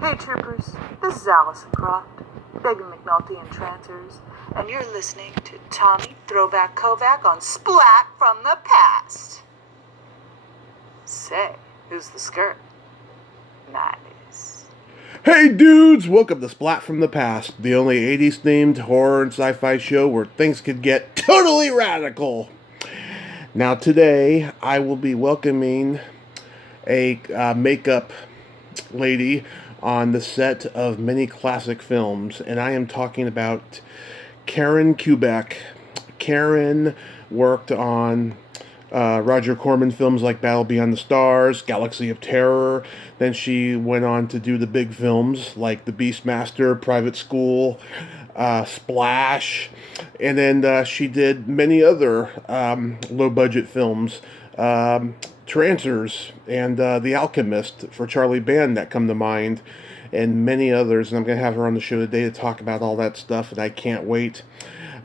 Hey troopers, this is Allison Croft, Megan McNulty and Trancers, and you're listening to Tommy Throwback Kovac on Splat from the Past. Say, who's the skirt? Nice. Hey dudes, welcome to Splat from the Past, the only 80s themed horror and sci-fi show where things could get totally radical. Now today, I will be welcoming a makeup lady on the set of many classic films, and I am talking about Karen Kubeck. Karen worked on Roger Corman films like Battle Beyond the Stars, Galaxy of Terror. Then she went on to do the big films like The Beastmaster, Private School, Splash, and then she did many other low-budget films, Trancers and The Alchemist for Charlie Band that come to mind, and many others. And I'm going to have her on the show today to talk about all that stuff, and I can't wait.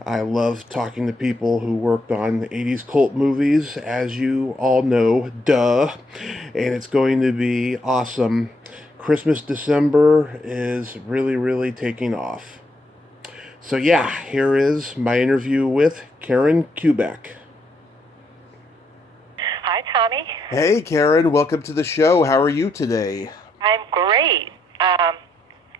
I love talking to people who worked on 80s cult movies, as you all know, duh. And it's going to be awesome. Christmas December is really, really taking off. So yeah, here is my interview with Karen Kubeck. Hi, Tommy. Hey, Karen. Welcome to the show. How are you today? I'm great.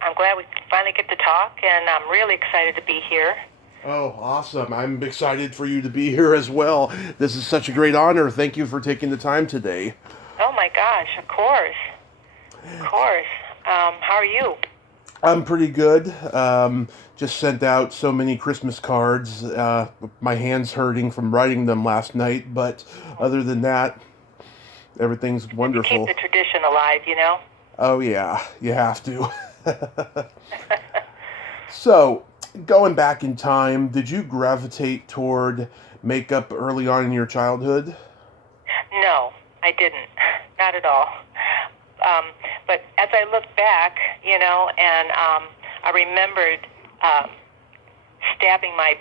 I'm glad we finally get to talk, and I'm really excited to be here. Oh, awesome. I'm excited for you to be here as well. This is such a great honor. Thank you for taking the time today. Oh, my gosh, of course. Of course. How are you? I'm pretty good. Just sent out so many Christmas cards. My hand's hurting from writing them last night, but other than that, everything's wonderful. You keep the tradition alive, you know? Oh, yeah. You have to. So, going back in time, did you gravitate toward makeup early on in your childhood? No, I didn't. Not at all. But as I look back, you know, and I remembered stabbing my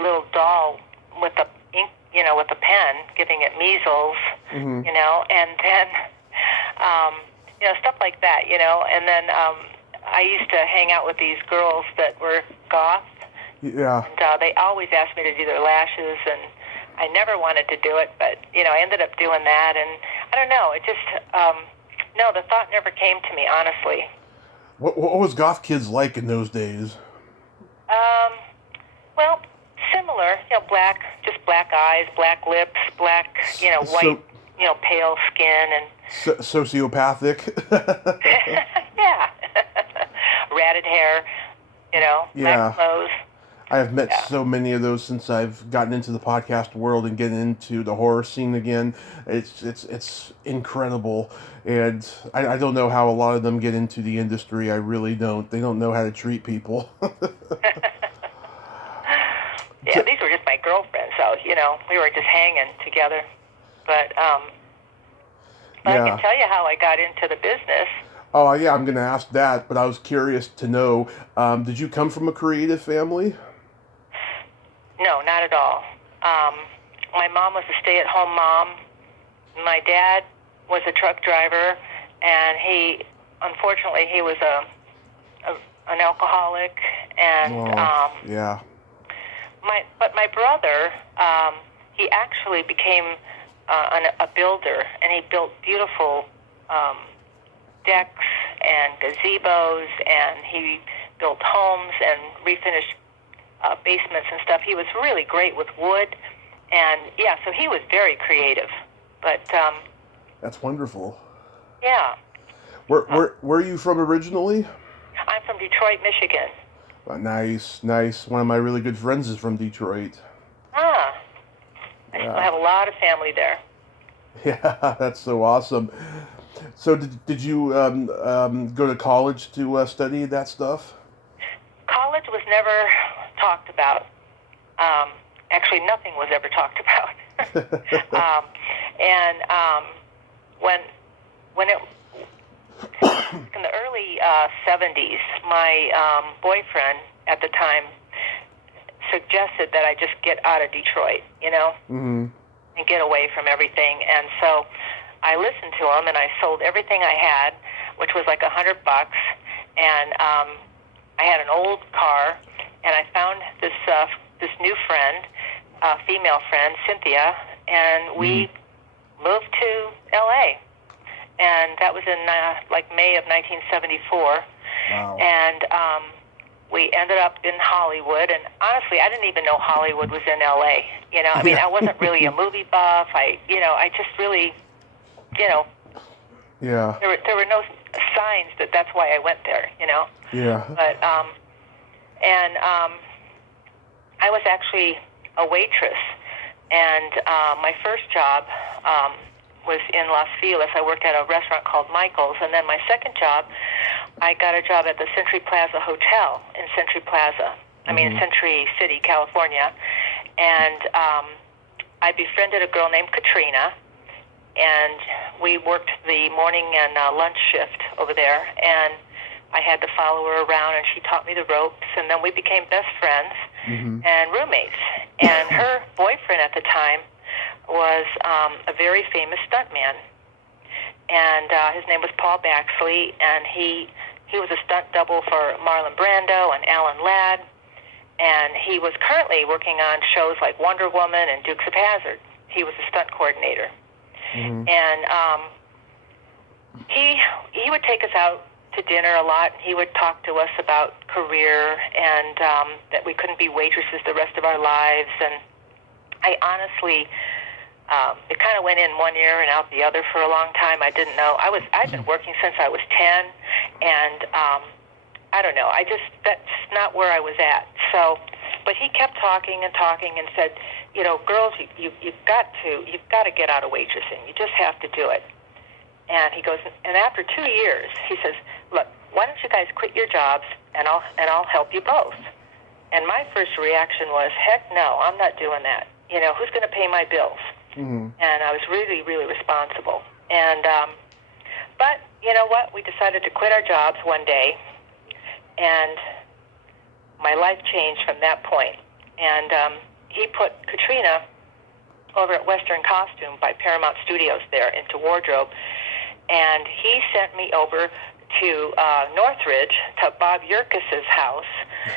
little doll with a ink, you know, with a pen, giving it measles, you know, and then you know, stuff like that, you know, and then I used to hang out with these girls that were goth. Yeah. And they always asked me to do their lashes, and I never wanted to do it, but, you know, I ended up doing that, and I don't know, it just, no, the thought never came to me, honestly. What was goth kids like in those days? Well, similar, you know, just black eyes, black lips, black, you know, white, you know, pale skin, and... Sociopathic? Yeah. Ratted hair, you know, black clothes. I have met so many of those since I've gotten into the podcast world and getting into the horror scene again. It's incredible, and I don't know how a lot of them get into the industry. I really don't. They don't know how to treat people. Yeah, these were just my girlfriends, so, you know, we were just hanging together. But I can tell you how I got into the business. Oh, yeah, I'm going to ask that, but I was curious to know, did you come from a creative family? No, not at all. My mom was a stay-at-home mom. My dad was a truck driver, and unfortunately, he was an alcoholic. And But my brother, he actually became a builder, and he built beautiful decks and gazebos, and he built homes and refinished basements and stuff. He was really great with wood, and yeah, so he was very creative. But that's wonderful. Yeah. Where are you from originally? I'm from Detroit, Michigan. Nice. One of my really good friends is from Detroit. I have a lot of family there. Yeah, that's so awesome. So did you go to college to study that stuff? College was never talked about. Actually, nothing was ever talked about. When it in the early 70s, my boyfriend at the time suggested that I just get out of Detroit, you know, and get away from everything. And so I listened to him, and I sold everything I had. which was like $100, and I had an old car, and I found this new friend, female friend, Cynthia, and we moved to L.A., and that was in like May of 1974. Wow. And we ended up in Hollywood, and honestly, I didn't even know Hollywood was in L.A. You know, I mean, I wasn't really a movie buff. I just really, Yeah. there were no signs that that's why I went there. You know. Yeah. But I was actually a waitress, and my first job was in Los Feliz. I worked at a restaurant called Michael's, and then my second job, I got a job at the Century Plaza Hotel in Century Plaza. I mean, Century City, California. And I befriended a girl named Katrina, and we worked the morning and lunch shift over there, and I had to follow her around, and she taught me the ropes, and then we became best friends and roommates. And her boyfriend at the time was a very famous stuntman, and his name was Paul Baxley, and he was a stunt double for Marlon Brando and Alan Ladd, and he was currently working on shows like Wonder Woman and Dukes of Hazzard. He was a stunt coordinator. And he would take us out to dinner a lot. He would talk to us about career and that we couldn't be waitresses the rest of our lives. And I honestly, it kind of went in one ear and out the other for a long time. I didn't know. I've been working since I was 10, and I don't know. That's not where I was at. So, but he kept talking and said, you know, girls, you've got to get out of waitressing. You just have to do it. And he goes, and after 2 years, he says, look, why don't you guys quit your jobs, and I'll help you both. And my first reaction was, heck no, I'm not doing that. You know, who's going to pay my bills? And I was really, really responsible. And but you know what? We decided to quit our jobs one day, and my life changed from that point. And he put Katrina over at Western Costume by Paramount Studios there into wardrobe, and he sent me over to Northridge to Bob Yerkes's house.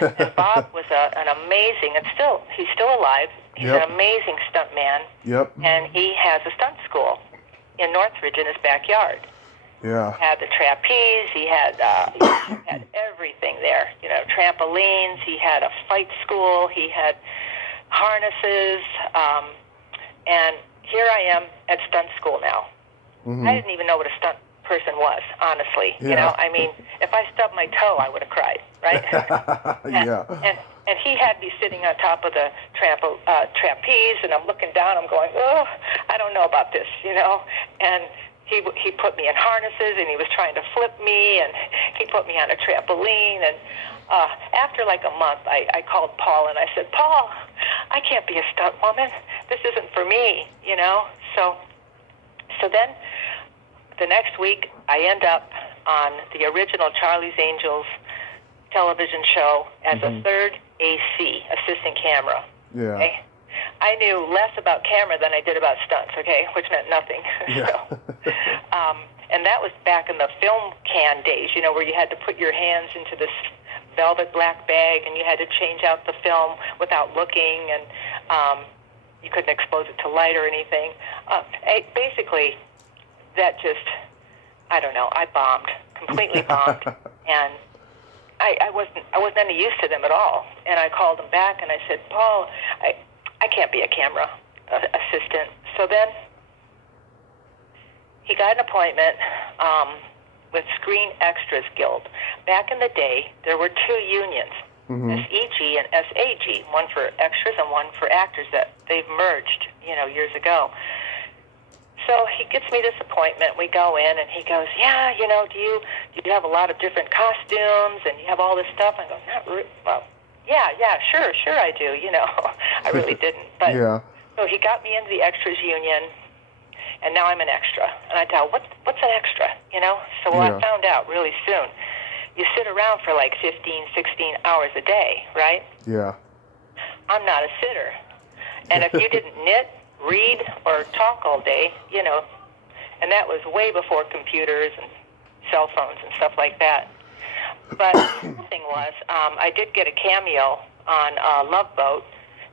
And Bob was an amazing, he's still alive. He's an amazing stunt man. And he has a stunt school in Northridge in his backyard. He had the trapeze. He had everything there. You know, trampolines. He had a fight school. He had harnesses. And here I am at stunt school now. I didn't even know what a stunt person was, honestly. You know, I mean, if I stubbed my toe, I would have cried, right? And he had me sitting on top of the trapeze, and I'm looking down. I'm going, oh, I don't know about this, you know. And he put me in harnesses, and he was trying to flip me, and he put me on a trampoline. And after like a month, I called Paul, and I said, Paul, I can't be a stunt woman. This isn't for me, you know. So then the next week, I end up on the original Charlie's Angels television show as a third AC, assistant camera. Okay? I knew less about camera than I did about stunts, okay, which meant nothing. And that was back in the film can days, you know, where you had to put your hands into this velvet black bag, and you had to change out the film without looking, and you couldn't expose it to light or anything. Basically, that just, I don't know, I bombed, completely bombed, and I wasn't any use to them at all. And I called him back, and I said, Paul, I can't be a camera assistant. So then he got an appointment with Screen Extras Guild. Back in the day, there were two unions, SEG and SAG, one for extras and one for actors. That they've merged, you know, years ago. So he gets me this appointment. We go in, and he goes, yeah, you know, do you have a lot of different costumes, and you have all this stuff? I go, not really. Well, yeah, sure I do, you know. I really didn't. But so he got me into the extras union, and now I'm an extra. And I tell, what's an extra, you know? So I found out really soon. You sit around for like 15, 16 hours a day, right? I'm not a sitter. And if you didn't knit, read, or talk all day, you know, and that was way before computers and cell cell phones and stuff like that. But the cool thing was, I did get a cameo on Love Boat,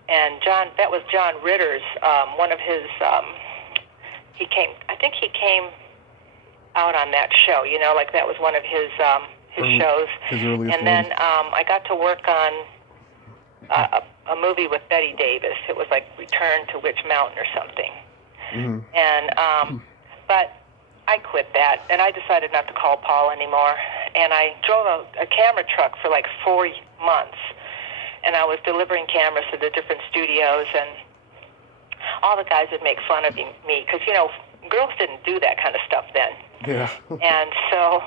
and that was John Ritter's, one of his, I think he came out on that show, like that was one of his shows. His earliest and then I got to work on a movie with Betty Davis. It was like Return to Witch Mountain or something. Mm-hmm. And but I quit that, and I decided not to call Paul anymore. And I drove a camera truck for like 4 months, and I was delivering cameras to the different studios, and all the guys would make fun of me because girls didn't do that kind of stuff then. Yeah. And so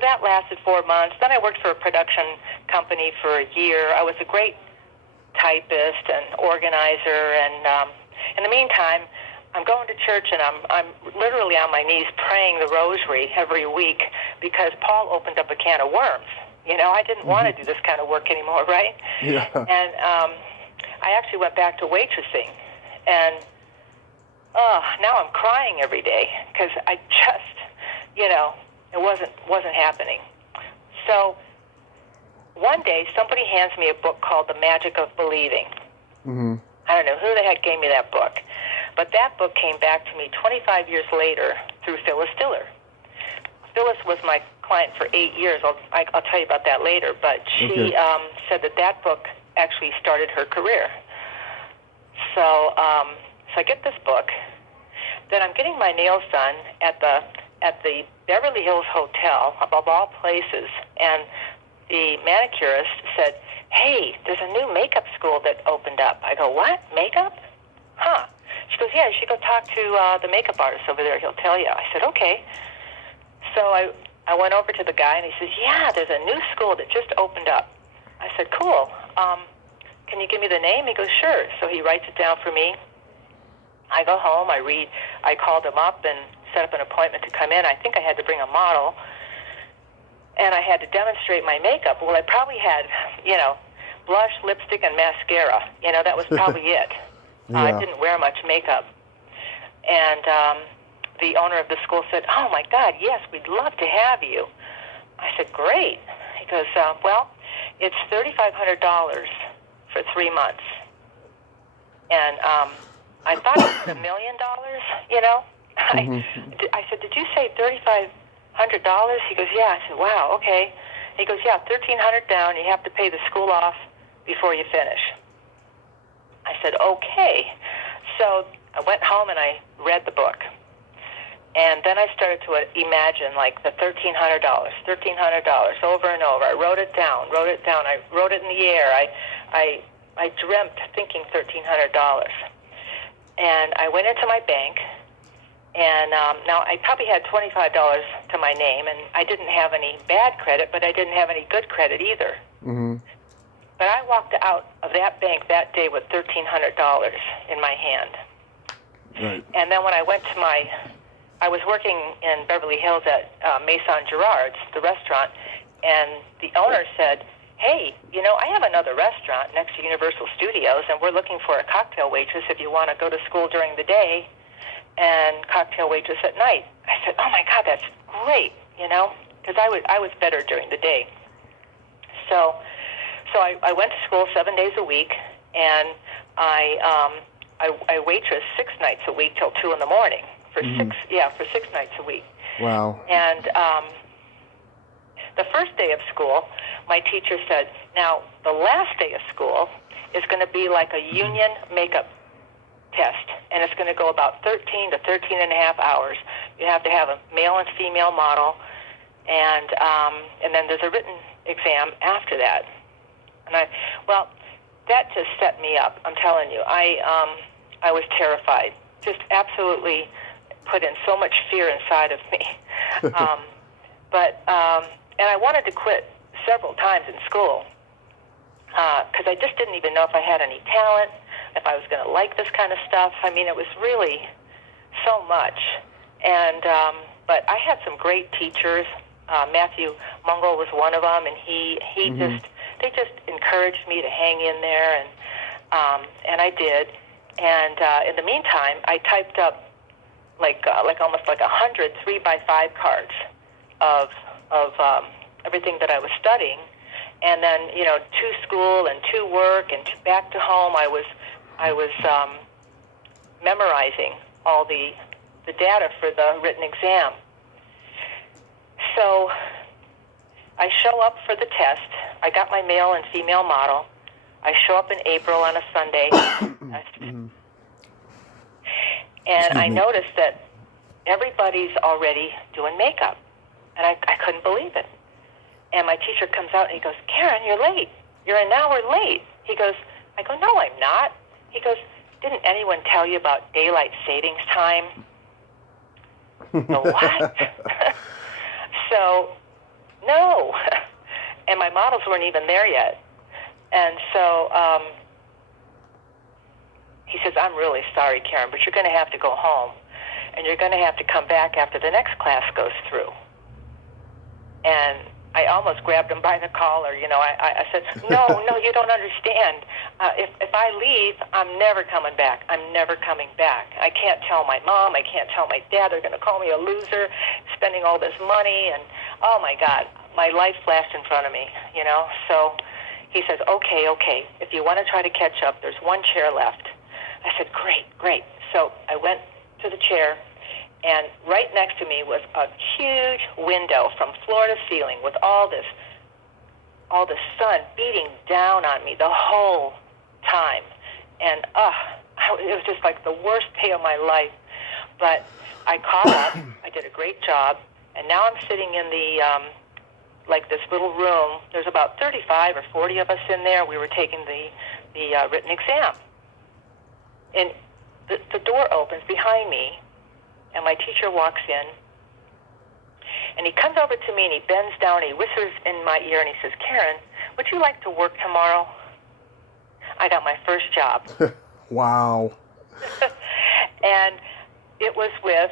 that lasted 4 months. Then I worked for a production company for a year. I was a great typist and organizer, and in the meantime, I'm going to church, and I'm literally on my knees praying the rosary every week because Paul opened up a can of worms. I didn't want to do this kind of work anymore, right? Yeah. And I actually went back to waitressing, and now I'm crying every day because I just, it wasn't happening. So one day, somebody hands me a book called The Magic of Believing. Mm-hmm. I don't know who the heck gave me that book, but that book came back to me 25 years later through Phyllis Diller. Phyllis was my client for 8 years. I'll tell you about that later, but she said that book actually started her career. So I get this book. Then I'm getting my nails done at the Beverly Hills Hotel, above all places, and the manicurist said, "Hey, there's a new makeup school that opened up." I go, "What? Makeup? Huh?" She goes, "Yeah, you should go talk to the makeup artist over there. He'll tell you." I said, "Okay." So I went over to the guy, and he says, "Yeah, there's a new school that just opened up." I said, "Cool. Can you give me the name?" He goes, "Sure." So he writes it down for me. I go home. I called him up and set up an appointment to come in. I think I had to bring a model, and I had to demonstrate my makeup. Well, I probably had, blush, lipstick, and mascara. That was probably it. Yeah. I didn't wear much makeup. And the owner of the school said, "Oh, my God, yes, we'd love to have you." I said, "Great." He goes, "Well, it's $3,500 for 3 months." And I thought it was $1 million, I said, "Did you say $3,500? He goes, "Yeah." I said, "Wow, okay." He goes, "Yeah, $1,300 down. You have to pay the school off before you finish." I said, "Okay." So I went home and I read the book. And then I started to imagine, like, the $1,300 over and over. I wrote it down. I wrote it in the air. I dreamt thinking $1,300. And I went into my bank, and now I probably had $25 to my name, and I didn't have any bad credit, but I didn't have any good credit either. Mm-hmm. But I walked out of that bank that day with $1,300 in my hand. Right. And then when I went to I was working in Beverly Hills at Maison Girard's, the restaurant, and the owner said, "Hey, I have another restaurant next to Universal Studios, and we're looking for a cocktail waitress if you want to go to school during the day and cocktail waitress at night." I said, "Oh, my God, that's great," because I was better during the day. So I went to school 7 days a week, and I waitress 6 nights a week till 2 in the morning for 6 nights a week. Wow. And the first day of school, my teacher said, "Now, the last day of school is going to be like a union makeup test, and it's going to go about 13 to 13 and a half hours. You have to have a male and female model, and then there's a written exam after that." And that just set me up. I'm telling you, I was terrified, just absolutely put in so much fear inside of me. And I wanted to quit several times in school because I just didn't even know if I had any talent, if I was going to like this kind of stuff. I mean, it was really so much. And but I had some great teachers. Matthew Mungle was one of them, and they just encouraged me to hang in there, and I did. And in the meantime, I typed up like almost like 100 3x5 cards of everything that I was studying, and then to school and to work and back to home. I was memorizing all the data for the written exam. So I show up for the test. I got my male and female model. I show up in April on a Sunday. And I noticed that everybody's already doing makeup. And I couldn't believe it. And my teacher comes out and he goes, Karen, you're late. You're an hour late. He goes, I go, no, I'm not. He goes, didn't anyone tell you about daylight savings time? The what? So, no. And my models weren't even there yet. And so he says, I'm really sorry, Karen, but you're going to have to go home. And you're going to have to come back after the next class goes through. And I almost grabbed him by the collar. I said, no, you don't understand. If I leave, I'm never coming back. I'm never coming back. I can't tell my mom. I can't tell my dad. They're going to call me a loser, spending all this money. And, oh, my God, my life flashed in front of me, So he says, okay. If you want to try to catch up, there's one chair left. I said, great. So I went to the chair. And right next to me was a huge window from floor to ceiling with all this sun beating down on me the whole time. And it was just like the worst day of my life. But I caught up. I did a great job. And now I'm sitting in the, this little room. There's about 35 or 40 of us in there. We were taking the written exam. And the door opens behind me. And my teacher walks in, and he comes over to me, and he bends down, and he whispers in my ear, and he says, Karen, would you like to work tomorrow? I got my first job. Wow. And it was with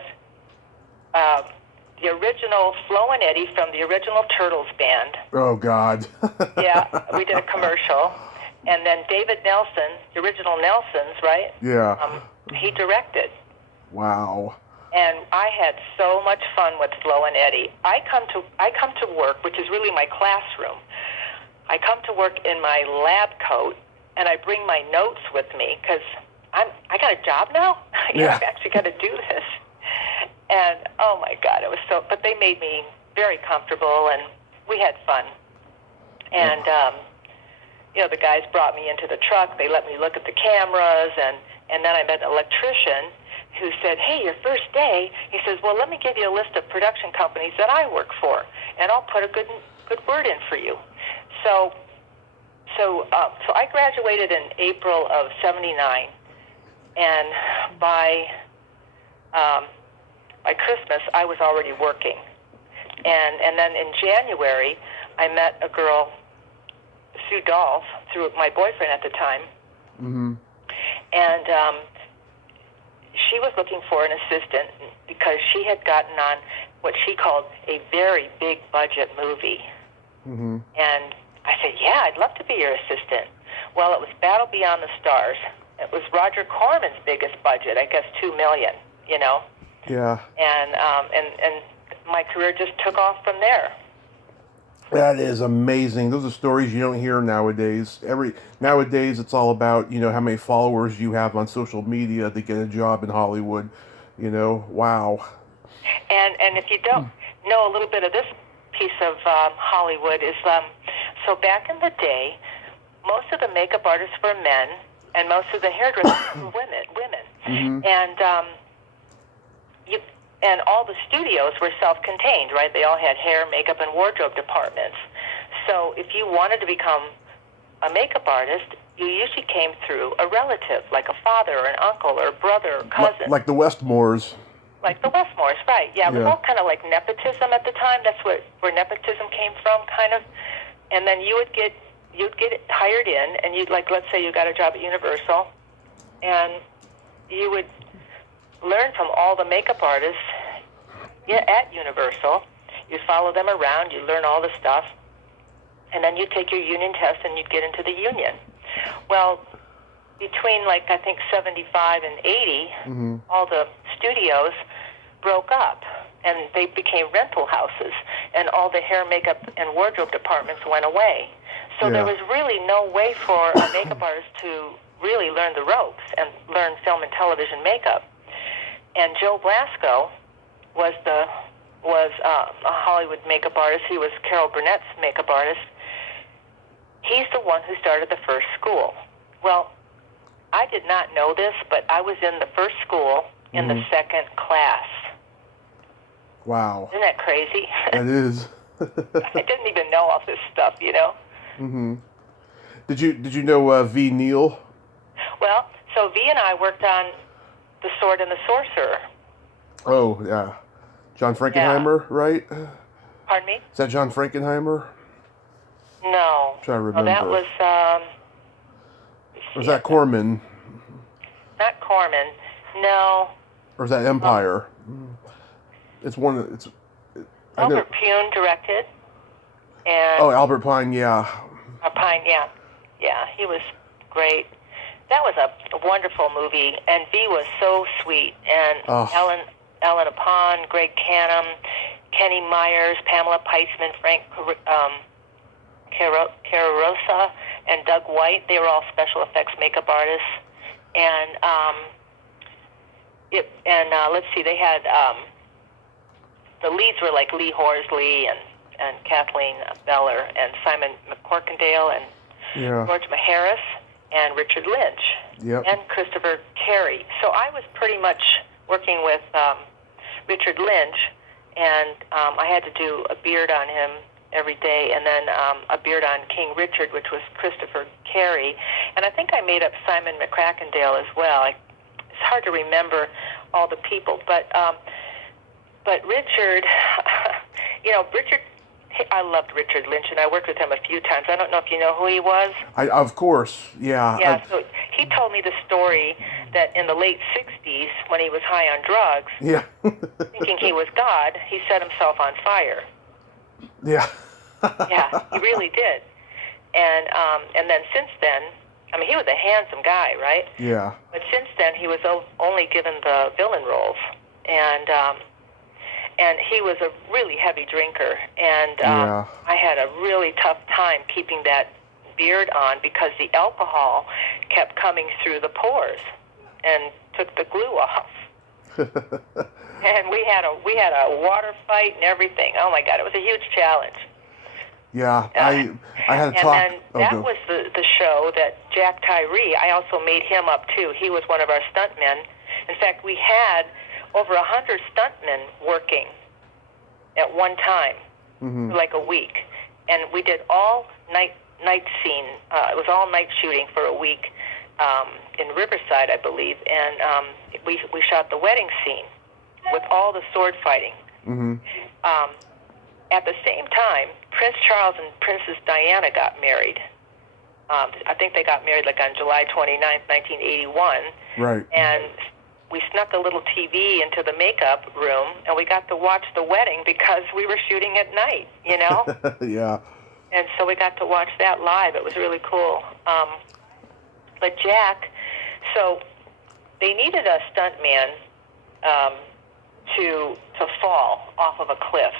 the original Flo and Eddie from the original Turtles band. Oh, God. Yeah, we did a commercial. And then David Nelson, the original Nelsons, right? Yeah. He directed. Wow. And I had so much fun with Flo and Eddie. I come to work, which is really my classroom. I come to work in my lab coat, and I bring my notes with me because I got a job now. I've actually got to do this. And oh my God, it was so. But they made me very comfortable, and we had fun. And the guys brought me into the truck. They let me look at the cameras, and then I met an electrician who said, hey, your first day, he says, well, let me give you a list of production companies that I work for, and I'll put a good word in for you. So I graduated in April of '79, and by Christmas, I was already working. And then in January, I met a girl, Sue Dolph, through my boyfriend at the time. Mm-hmm. And she was looking for an assistant because she had gotten on what she called a very big budget movie. Mm-hmm. And I said, yeah, I'd love to be your assistant. Well, it was Battle Beyond the Stars. It was Roger Corman's biggest budget, I guess $2 million, Yeah. And my career just took off from there. That is amazing. Those are stories you don't hear nowadays. Nowadays, it's all about, how many followers you have on social media to get a job in Hollywood. Wow. And if you don't know a little bit of this piece of Hollywood is, so back in the day, most of the makeup artists were men, and most of the hairdressers were women. Mm-hmm. And all the studios were self-contained, right? They all had hair, makeup, and wardrobe departments. So if you wanted to become a makeup artist, you usually came through a relative, like a father or an uncle or a brother or cousin. Like the Westmores. Like the Westmores, right. Yeah, it was all kind of like nepotism at the time. That's where nepotism came from, kind of. And then you'd get hired in, and you'd, like, let's say you got a job at Universal, and you would learn from all the makeup artists at Universal. You'd follow them around, you'd learn all the stuff, and then you'd take your union test and you'd get into the union. Well, between, I think 75 and 80, all the studios broke up and they became rental houses. and all the hair, makeup, and wardrobe departments went away. So there was really no way for a makeup artist to really learn the ropes and learn film and television makeup. And Joe Blasco was a Hollywood makeup artist. He was Carol Burnett's makeup artist. He's the one who started the first school. Well, I did not know this, but I was in the first school in the second class. Wow. Isn't that crazy? It is. I didn't even know all this stuff, you know? Mm-hmm. Did you know V. Neal? Well, so V and I worked on The Sword and the Sorcerer. Oh, yeah. John Frankenheimer, right? Pardon me? Is that John Frankenheimer? No. I'm trying to remember. Well, that was, or is that Corman? Not Corman. No. Or is that Empire? It's one. Albert Pune directed. And Albert Pine, yeah. Pine, yeah. Yeah, he was great. That was a wonderful movie, and V was so sweet. And Ellen Apon, Greg Canham, Kenny Myers, Pamela Peisman, Frank Cararosa, and Doug White. They were all special effects makeup artists. And let's see, they had the leads were like Lee Horsley and Kathleen Beller and Simon McCorkindale and George Maharis and Richard Lynch and Christopher Carey. So I was pretty much working with Richard Lynch, and I had to do a beard on him every day, and then a beard on King Richard, which was Christopher Carey. And I think I made up Simon McCrackendale as well. It's hard to remember all the people, but Richard, I loved Richard Lynch, and I worked with him a few times. I don't know if you know who he was. Of course, yeah. Yeah, so he told me the story that in the late 60s, when he was high on drugs, thinking he was God, he set himself on fire. Yeah. Yeah, he really did. And then since then, I mean, he was a handsome guy, right? Yeah. But since then, he was only given the villain roles, and he was a really heavy drinker, and I had a really tough time keeping that beard on because the alcohol kept coming through the pores and took the glue off. And we had a water fight and everything. Oh my God, it was a huge challenge. Yeah, I had a talk. And then that was the show that Jack Tyree, I also made him up too. He was one of our stuntmen. In fact, we had over 100 stuntmen working at one time, for like a week. And we did all night scene. It was all night shooting for a week in Riverside, I believe. And we shot the wedding scene with all the sword fighting. At the same time, Prince Charles and Princess Diana got married. I think they got married like on July 29th, 1981. Right. And we snuck a little TV into the makeup room, and we got to watch the wedding because we were shooting at night, you know? Yeah. And so we got to watch that live. It was really cool. But Jack, so they needed a stuntman to fall off of a cliff.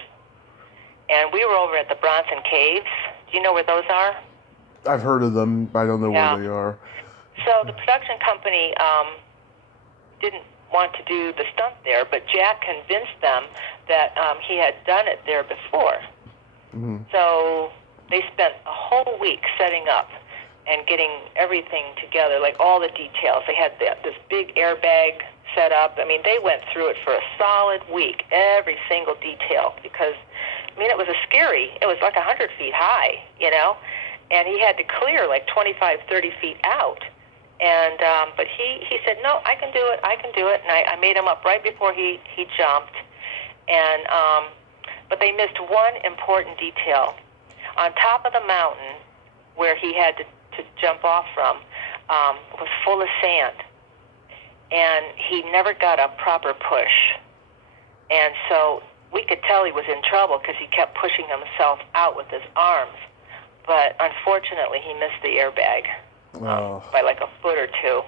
And we were over at the Bronson Caves. Do you know where those are? I've heard of them, but I don't know where they are. So the production company didn't want to do the stunt there, but Jack convinced them that he had done it there before. So they spent a whole week setting up and getting everything together, like all the details. They had this big airbag set up. I mean, they went through it for a solid week, every single detail, because, I mean, it was it was like 100 feet high, you know, and he had to clear like 25, 30 feet out. And but he said, no, I can do it, and I made him up right before he jumped. And but they missed one important detail. On top of the mountain where he had to jump off from was full of sand, and he never got a proper push. And so we could tell he was in trouble because he kept pushing himself out with his arms. But unfortunately, he missed the airbag by like a foot or two.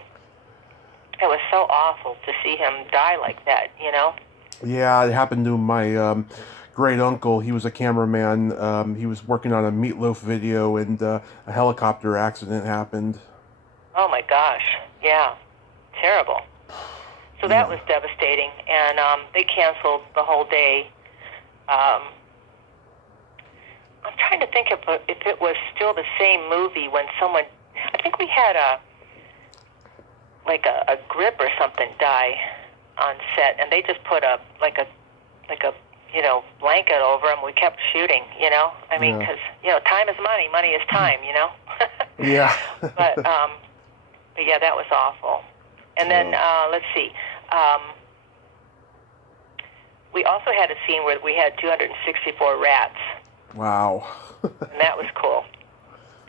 It was so awful to see him die like that, you know? Yeah, it happened to my great uncle. He was a cameraman. He was working on a Meatloaf video, and a helicopter accident happened. Oh my gosh, yeah, terrible. So that was devastating, and they canceled the whole day. I'm trying to think if it was still the same movie when someone, I think we had a grip or something die on set, and they just put a blanket over them. We kept shooting, I mean, because time is money, money is time, Yeah. But yeah, that was awful. And then let's see. We also had a scene where we had 264 rats. Wow. And that was cool.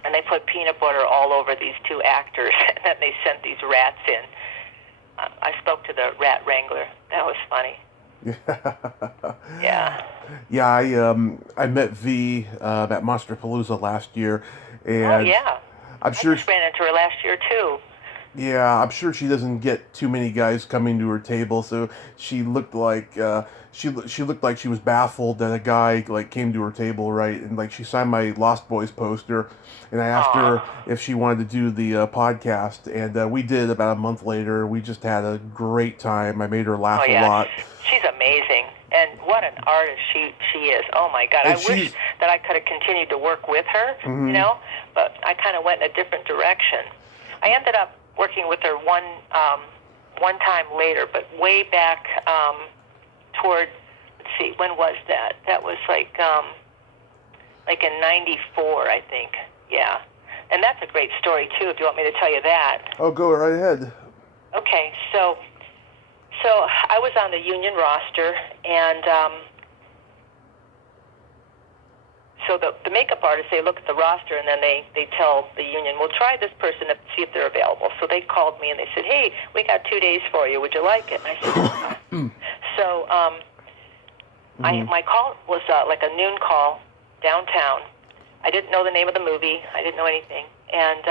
And they put peanut butter all over these two actors, and then they sent these rats in. I spoke to the rat wrangler. That was funny. Yeah. Yeah, I met V at Monsterpalooza last year, and Oh yeah. I'm sure I just ran into her last year too. Yeah, I'm sure she doesn't get too many guys coming to her table, so she looked like she looked like she was baffled that a guy came to her table, right? And she signed my Lost Boys poster, and I asked her if she wanted to do the podcast, and we did about a month later. We just had a great time. I made her laugh a lot. She's amazing, and what an artist she is. Oh my God, I wish that I could have continued to work with her, but I kind of went in a different direction. I ended up working with her one time later, but way back toward, let's see, when was that? That was like in '94, I think. Yeah, and that's a great story too. If you want me to tell you that. Oh, go right ahead. Okay, so I was on the union roster, and so the makeup artists, they look at the roster, and then they tell the union, we'll try this person to see if they're available. So they called me, and they said, hey, we got 2 days for you. Would you like it? And I said, no. So my call was like a noon call downtown. I didn't know the name of the movie. I didn't know anything. And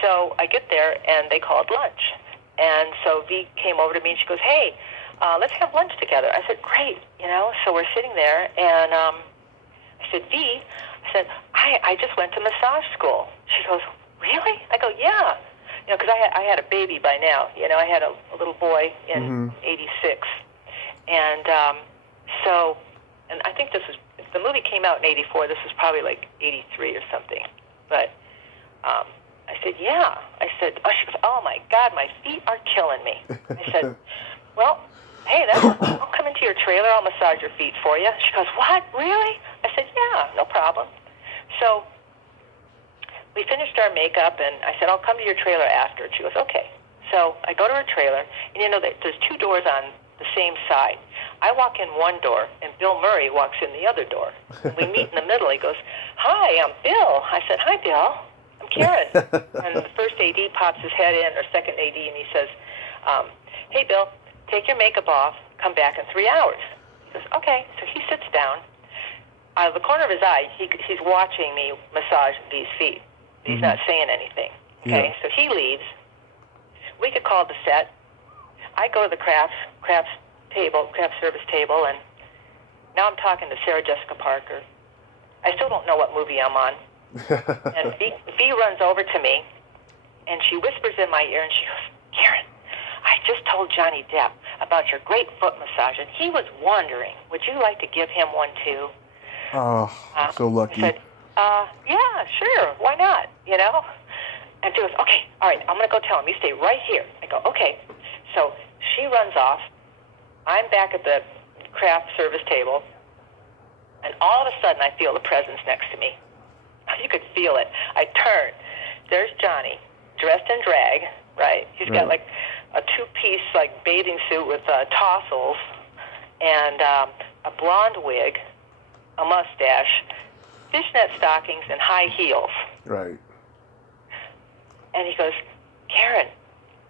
so I get there, and they called lunch. And so V came over to me, and she goes, hey, let's have lunch together. I said, great, So we're sitting there, and I said, V, I just went to massage school. She goes, really? I go, yeah. Because I had a baby by now. I had a little boy in '86. And so, and I think if the movie came out in '84, this was probably like '83 or something. But I said, yeah. I said, she goes, oh my God, my feet are killing me. I said, well, hey, I'll come into your trailer, I'll massage your feet for you. She goes, what, really? I said, yeah, no problem. So we finished our makeup, and I said, I'll come to your trailer after. And she goes, okay. So I go to her trailer, and there's two doors on the same side. I walk in one door, and Bill Murray walks in the other door. And we meet in the middle. He goes, hi, I'm Bill. I said, hi, Bill. I'm Karen. And the first AD pops his head in, or second AD, and he says, hey, Bill, take your makeup off, come back in 3 hours. He goes, okay. So he sits down. Out of the corner of his eye, he's watching me massage these feet. He's not saying anything. Okay, so he leaves. We get called to set. I go to the craft service table, and now I'm talking to Sarah Jessica Parker. I still don't know what movie I'm on. And V runs over to me, and she whispers in my ear, and she goes, Karen, I just told Johnny Depp about your great foot massage, and he was wondering, would you like to give him one too? Oh, so lucky. I said, yeah, sure, why not, And she goes, okay, all right, I'm going to go tell him. You stay right here. I go, okay. So she runs off. I'm back at the craft service table, and all of a sudden I feel the presence next to me. You could feel it. I turn. There's Johnny, dressed in drag, right? He's got like a two-piece bathing suit with tassels and a blonde wig, a mustache, fishnet stockings, and high heels. Right. And he goes, Karen,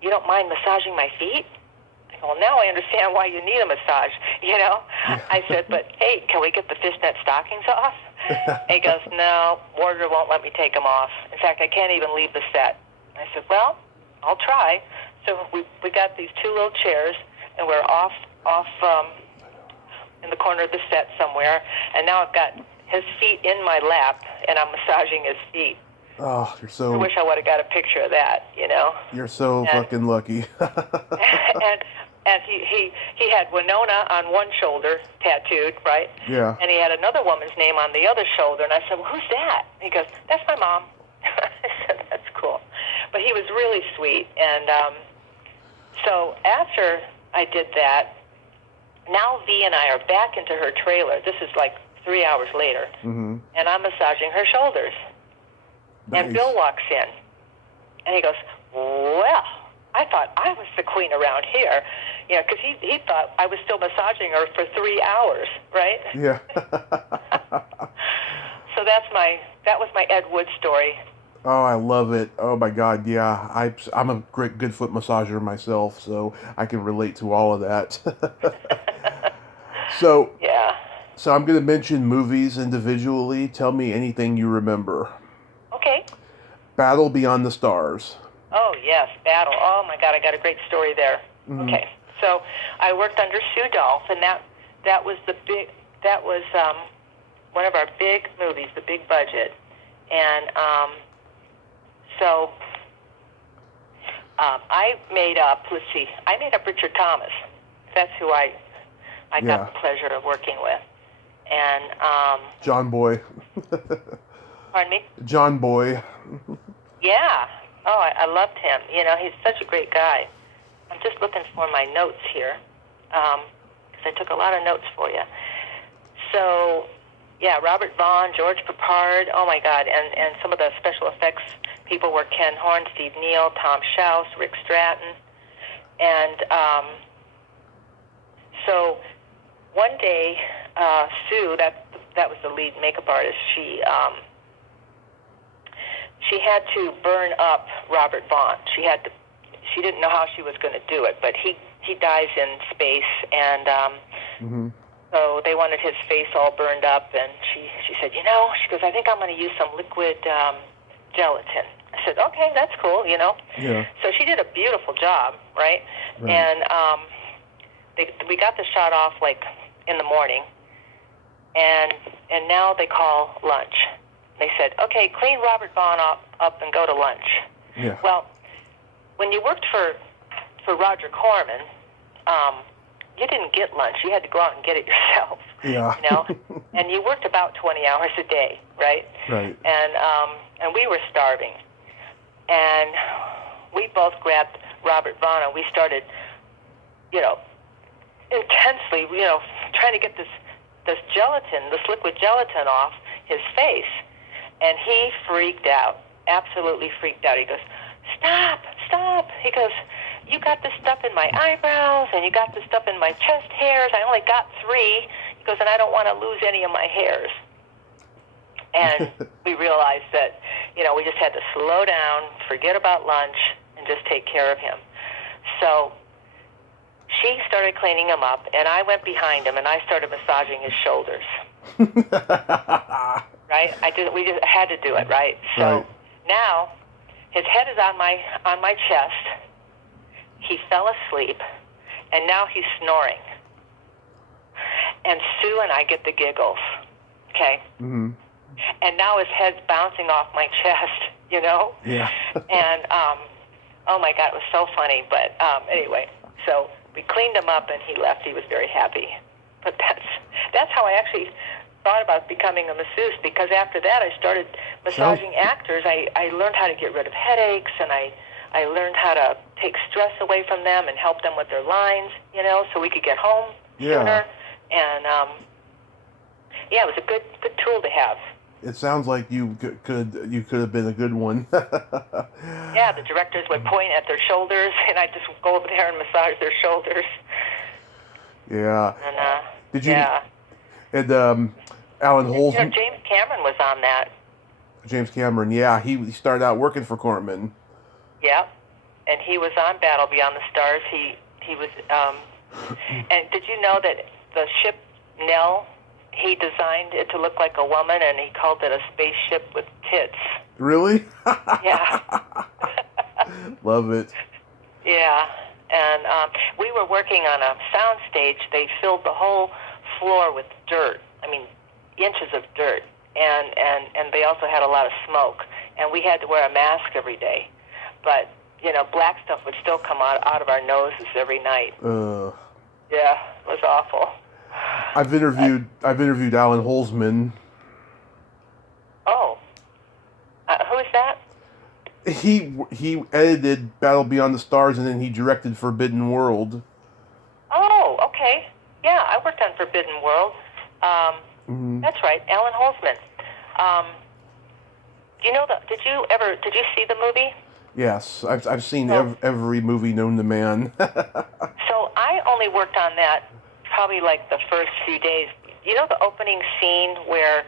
you don't mind massaging my feet? I go, well, now I understand why you need a massage, I said, but hey, can we get the fishnet stockings off? And he goes, no, Warder won't let me take them off. In fact, I can't even leave the set. I said, well, I'll try. So we got these two little chairs, and we're off in the corner of the set somewhere, and now I've got his feet in my lap, and I'm massaging his feet. Oh, I wish I would have got a picture of that, You're so fucking lucky. and he had Winona on one shoulder tattooed, right? Yeah. And he had another woman's name on the other shoulder, and I said, well, who's that? And he goes, that's my mom. I said, that's cool. But he was really sweet, and so after I did that, now V and I are back into her trailer. This is like 3 hours later, and I'm massaging her shoulders. Nice. And Bill walks in, and he goes, well, I thought I was the queen around here, because he thought I was still massaging her for 3 hours, right? Yeah. So that was my Ed Wood story. Oh, I love it. Oh my God, yeah. I'm a great good foot massager myself, so I can relate to all of that. So Yeah. So I'm going to mention movies individually. Tell me anything you remember. Okay. Battle Beyond the Stars. Oh yes, Battle. Oh my God, I got a great story there. Mm-hmm. Okay, so I worked under Sue Dolph, and that was one of our big movies, the big budget, and so I made up. Let's see, I made up Richard Thomas. That's who I got the pleasure of working with, and John Boy. Pardon me? John Boy. Yeah. Oh, I loved him. You know, he's such a great guy. I'm just looking for my notes here, because I took a lot of notes for you. So, yeah, Robert Vaughn, George Peppard, oh my God, and some of the special effects people were Ken Horn, Steve Neal, Tom Schaus, Rick Stratton. And so one day, Sue, that was the lead makeup artist, she had to burn up Robert Vaughn. She didn't know how she was going to do it, but he dies in space, and so they wanted his face all burned up, and she said, she goes, I think I'm going to use some liquid gelatin. I said, okay, that's cool, Yeah. So she did a beautiful job, right? And we got the shot off like in the morning, and now they call lunch. They said, okay, clean Robert Vaughn up and go to lunch. Yeah. Well, when you worked for Roger Corman, you didn't get lunch. You had to go out and get it yourself. Yeah. And you worked about 20 hours a day, right? Right. And we were starving. And we both grabbed Robert Vaughn, and we started, intensely, trying to get this gelatin, this liquid gelatin off his face. And he freaked out, absolutely freaked out. He goes, stop. He goes, you got this stuff in my eyebrows, and you got this stuff in my chest hairs. I only got 3. He goes, and I don't want to lose any of my hairs. And we realized that, we just had to slow down, forget about lunch, and just take care of him. So she started cleaning him up, and I went behind him, and I started massaging his shoulders. Right? We just had to do it, right? So now his head is on my chest. He fell asleep, and now he's snoring. And Sue and I get the giggles, okay? Mm-hmm. And now his head's bouncing off my chest, Yeah. And, oh my God, it was so funny. But anyway, so we cleaned him up, and he left. He was very happy. But that's how I actually thought about becoming a masseuse, because after that I started massaging actors. I learned how to get rid of headaches, and I learned how to take stress away from them and help them with their lines, so we could get home sooner. And it was a good tool to have. It sounds like you could have been a good one. Yeah, the directors would point at their shoulders, and I'd just go over there and massage their shoulders. Yeah. And did you? Yeah. And Alan Holt. James Cameron was on that. James Cameron, yeah, he started out working for Corman. Yeah, and he was on Battle Beyond the Stars. He was. And did you know that the ship Nell, he designed it to look like a woman, and he called it a spaceship with tits. Really? Yeah. Love it. Yeah, and we were working on a sound stage. They filled the whole floor with dirt. I mean, inches of dirt, and they also had a lot of smoke, and we had to wear a mask every day. But black stuff would still come out of our noses every night. Yeah, it was awful. I've interviewed Alan Holzman. Oh, who is that? He edited Battle Beyond the Stars, and then he directed Forbidden World. Oh, okay. Yeah, I worked on Forbidden World. That's right, Alan Holzman. Did you see the movie? Yes, I've seen every movie known to man. So I only worked on that probably like the first few days. You know the opening scene where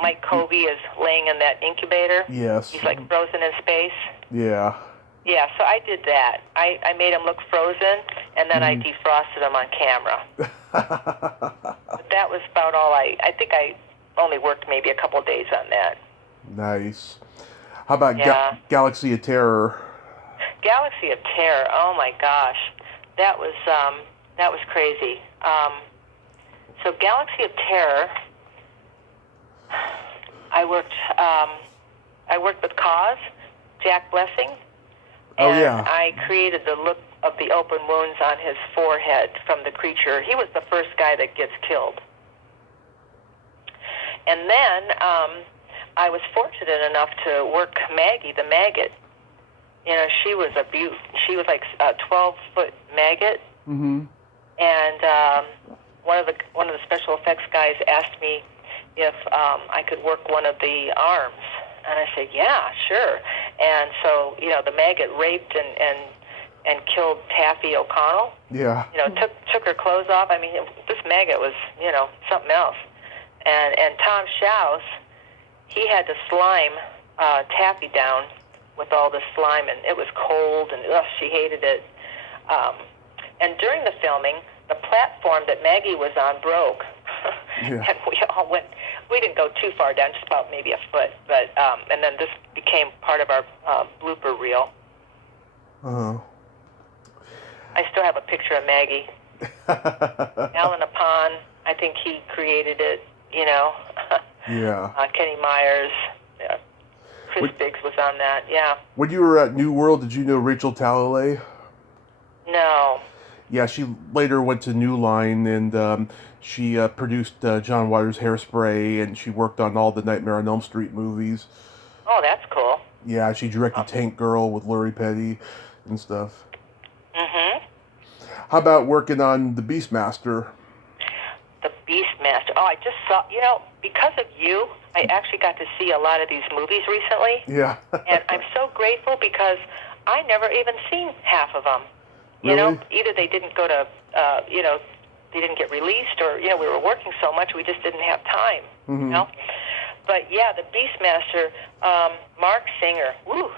Mike Covey is laying in that incubator? Yes. He's like frozen in space? Yeah. Yeah, so I did that. I made him look frozen, and then I defrosted him on camera. But that was about all I think I only worked maybe a couple of days on that. Nice. How about Galaxy of Terror? Galaxy of Terror, oh my gosh. That was crazy. So Galaxy of Terror, I worked with Cause, Jack Blessing, and I created the look of the open wounds on his forehead from the creature. He was the first guy that gets killed. And then I was fortunate enough to work Maggie the Maggot. She was a beaut. She was like a 12-foot maggot. Mm-hmm. And one of the special effects guys asked me if I could work one of the arms, and I said, yeah, sure. And so the maggot raped and killed Taffy O'Connell. Yeah. Took her clothes off. I mean, this maggot was something else. And Tom Schaus, he had to slime Taffy down with all the slime, and it was cold, and she hated it. And during the filming, the platform that Maggie was on broke. Yeah. And we all went, we didn't go too far down, just about maybe a foot, but, and then this became part of our blooper reel. Uh-huh. I still have a picture of Maggie. Alan Apon, I think he created it, Yeah. Kenny Myers, Chris Biggs was on that, yeah. When you were at New World, did you know Rachel Talalay? No. Yeah, she later went to New Line, and she produced John Waters' Hairspray, and she worked on all the Nightmare on Elm Street movies. Oh, that's cool. Yeah, she directed Tank Girl with Lori Petty and stuff. Mm-hmm. How about working on The Beastmaster? The Beastmaster. Oh, I just saw, because of you, I actually got to see a lot of these movies recently. Yeah. And I'm so grateful because I never even seen half of them. Really? Either they didn't go to, they didn't get released, or, we were working so much we just didn't have time, Mm-hmm. But, yeah, The Beastmaster, Mark Singer, woo,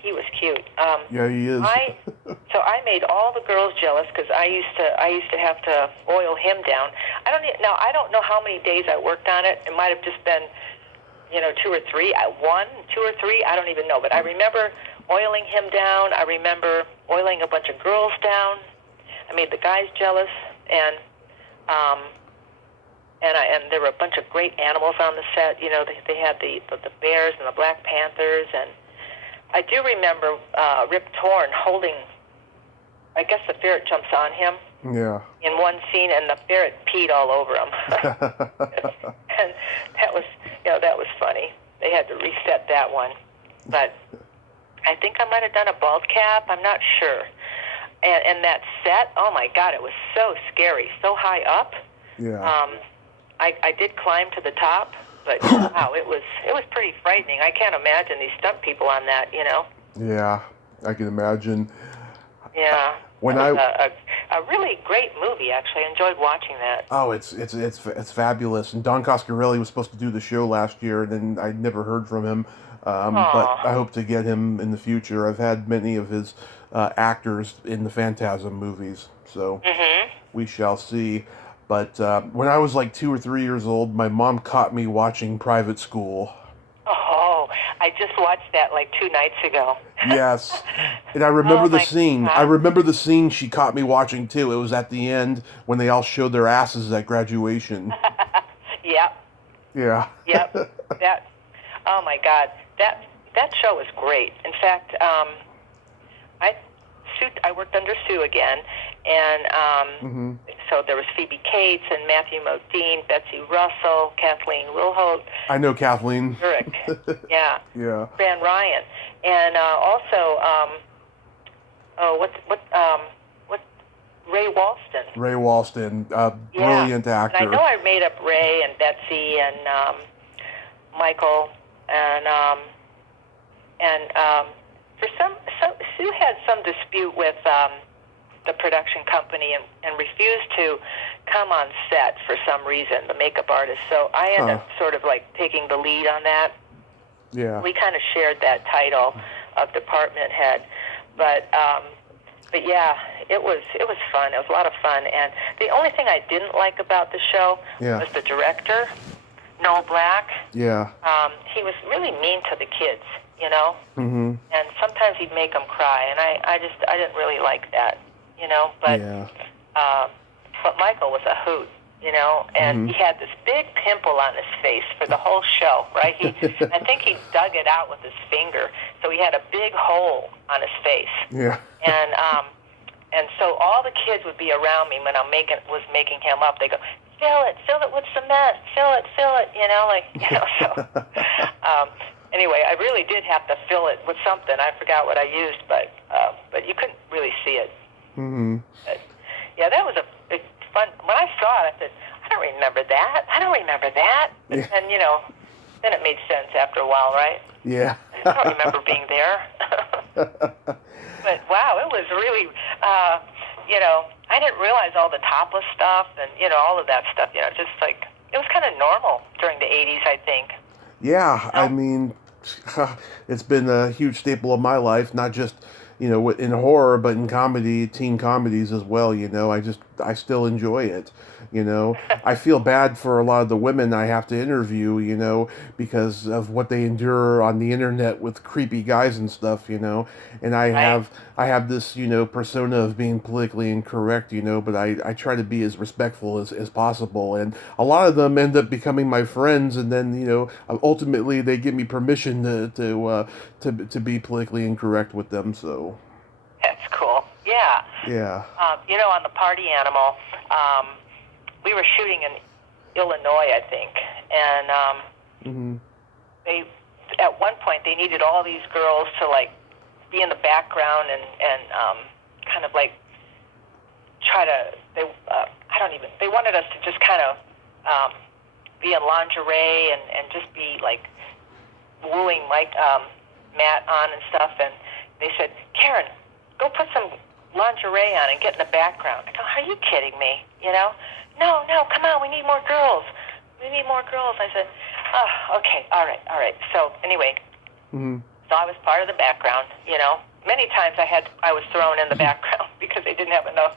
he was cute. Yeah, he is. So I made all the girls jealous because I used to have to oil him down. I don't know how many days I worked on it. It might have just been, 2 or 3. 2 or 3, I don't even know. But I remember oiling him down. I remember oiling a bunch of girls down. I made the guys jealous, and there were a bunch of great animals on the set. They had the bears and the Black Panthers, and I do remember Rip Torn holding, I guess the ferret jumps on him. Yeah. In one scene, and the ferret peed all over him. And that was funny. They had to reset that one. But I think I might have done a bald cap. I'm not sure. And that set, oh my God, it was so scary, so high up. Yeah. I did climb to the top, but wow, it was pretty frightening. I can't imagine these stunt people on that, Yeah, I can imagine. Yeah. When it was a really great movie, actually. I enjoyed watching that. Oh, it's fabulous. And Don Coscarelli was supposed to do the show last year, and then I never heard from him. But I hope to get him in the future. I've had many of his actors in the Phantasm movies, so we shall see. But when I was like 2 or 3 years old, my mom caught me watching Private School. Oh, I just watched that like 2 nights ago. Yes. And I remember the my scene. God. I remember the scene she caught me watching too. It was at the end when they all showed their asses at graduation. Yep. Yeah. Yep. That. Oh my God. That show was great. In fact, I worked under Sue again, and so there was Phoebe Cates and Matthew Modine, Betsy Russell, Kathleen Wilhoit, I know Kathleen. Zurich, yeah, Yeah. Fran Ryan, and also what Ray Walston. Ray Walston, Yeah. brilliant actor. And I know I made up Ray and Betsy and Michael and for some Sue had some dispute with the production company and refused to come on set for some reason, the makeup artist. So I ended up sort of like taking the lead on that. Yeah. We kind of shared that title of department head, but yeah, it was fun. It was a lot of fun, and the only thing I didn't like about the show was the director, Noel Black. Yeah. He was really mean to the kids, you know, Mm-hmm. and sometimes he'd make them cry, and I didn't really like that, you know. But but Michael was a hoot, you know, and he had this big pimple on his face for the whole show, right? I think he dug it out with his finger, so he had a big hole on his face. Yeah. And so all the kids would be around me when was making him up. They go, fill it with cement, fill it, you know, like, you know. So anyway, I really did have to fill it with something. I forgot what I used, but you couldn't really see it. Mm-hmm. But, yeah, that was a fun. When I saw it, I said, I don't remember that. Yeah. And you know, then it made sense after a while, right? Yeah. I don't remember being there. But wow, it was really, you know, I didn't realize all the topless stuff and, you know, all of that stuff, you know, just like, it was kind of normal during the 80s, I think. Yeah, I mean, it's been a huge staple of my life, not just, you know, in horror, but in comedy, teen comedies as well, you know. I still enjoy it, you know. I feel bad for a lot of the women I have to interview, you know, because of what they endure on the internet with creepy guys and stuff, you know. And I have this, you know, persona of being politically incorrect, you know, but I try to be as respectful as possible. And a lot of them end up becoming my friends, and then, you know, ultimately they give me permission to be politically incorrect with them, so. That's cool. Yeah. Yeah. You know, on the Party Animal, we were shooting in Illinois, I think, and they, at one point, they needed all these girls to like be in the background and kind of like try to. They wanted us to just kind of be in lingerie and just be like wooing Matt on and stuff, and they said, Karen, go put some lingerie on and get in the background. I go, are you kidding me? You know? No, come on, we need more girls. I said, oh, okay, all right. So anyway, so I was part of the background, you know. Many times I was thrown in the background because they didn't have enough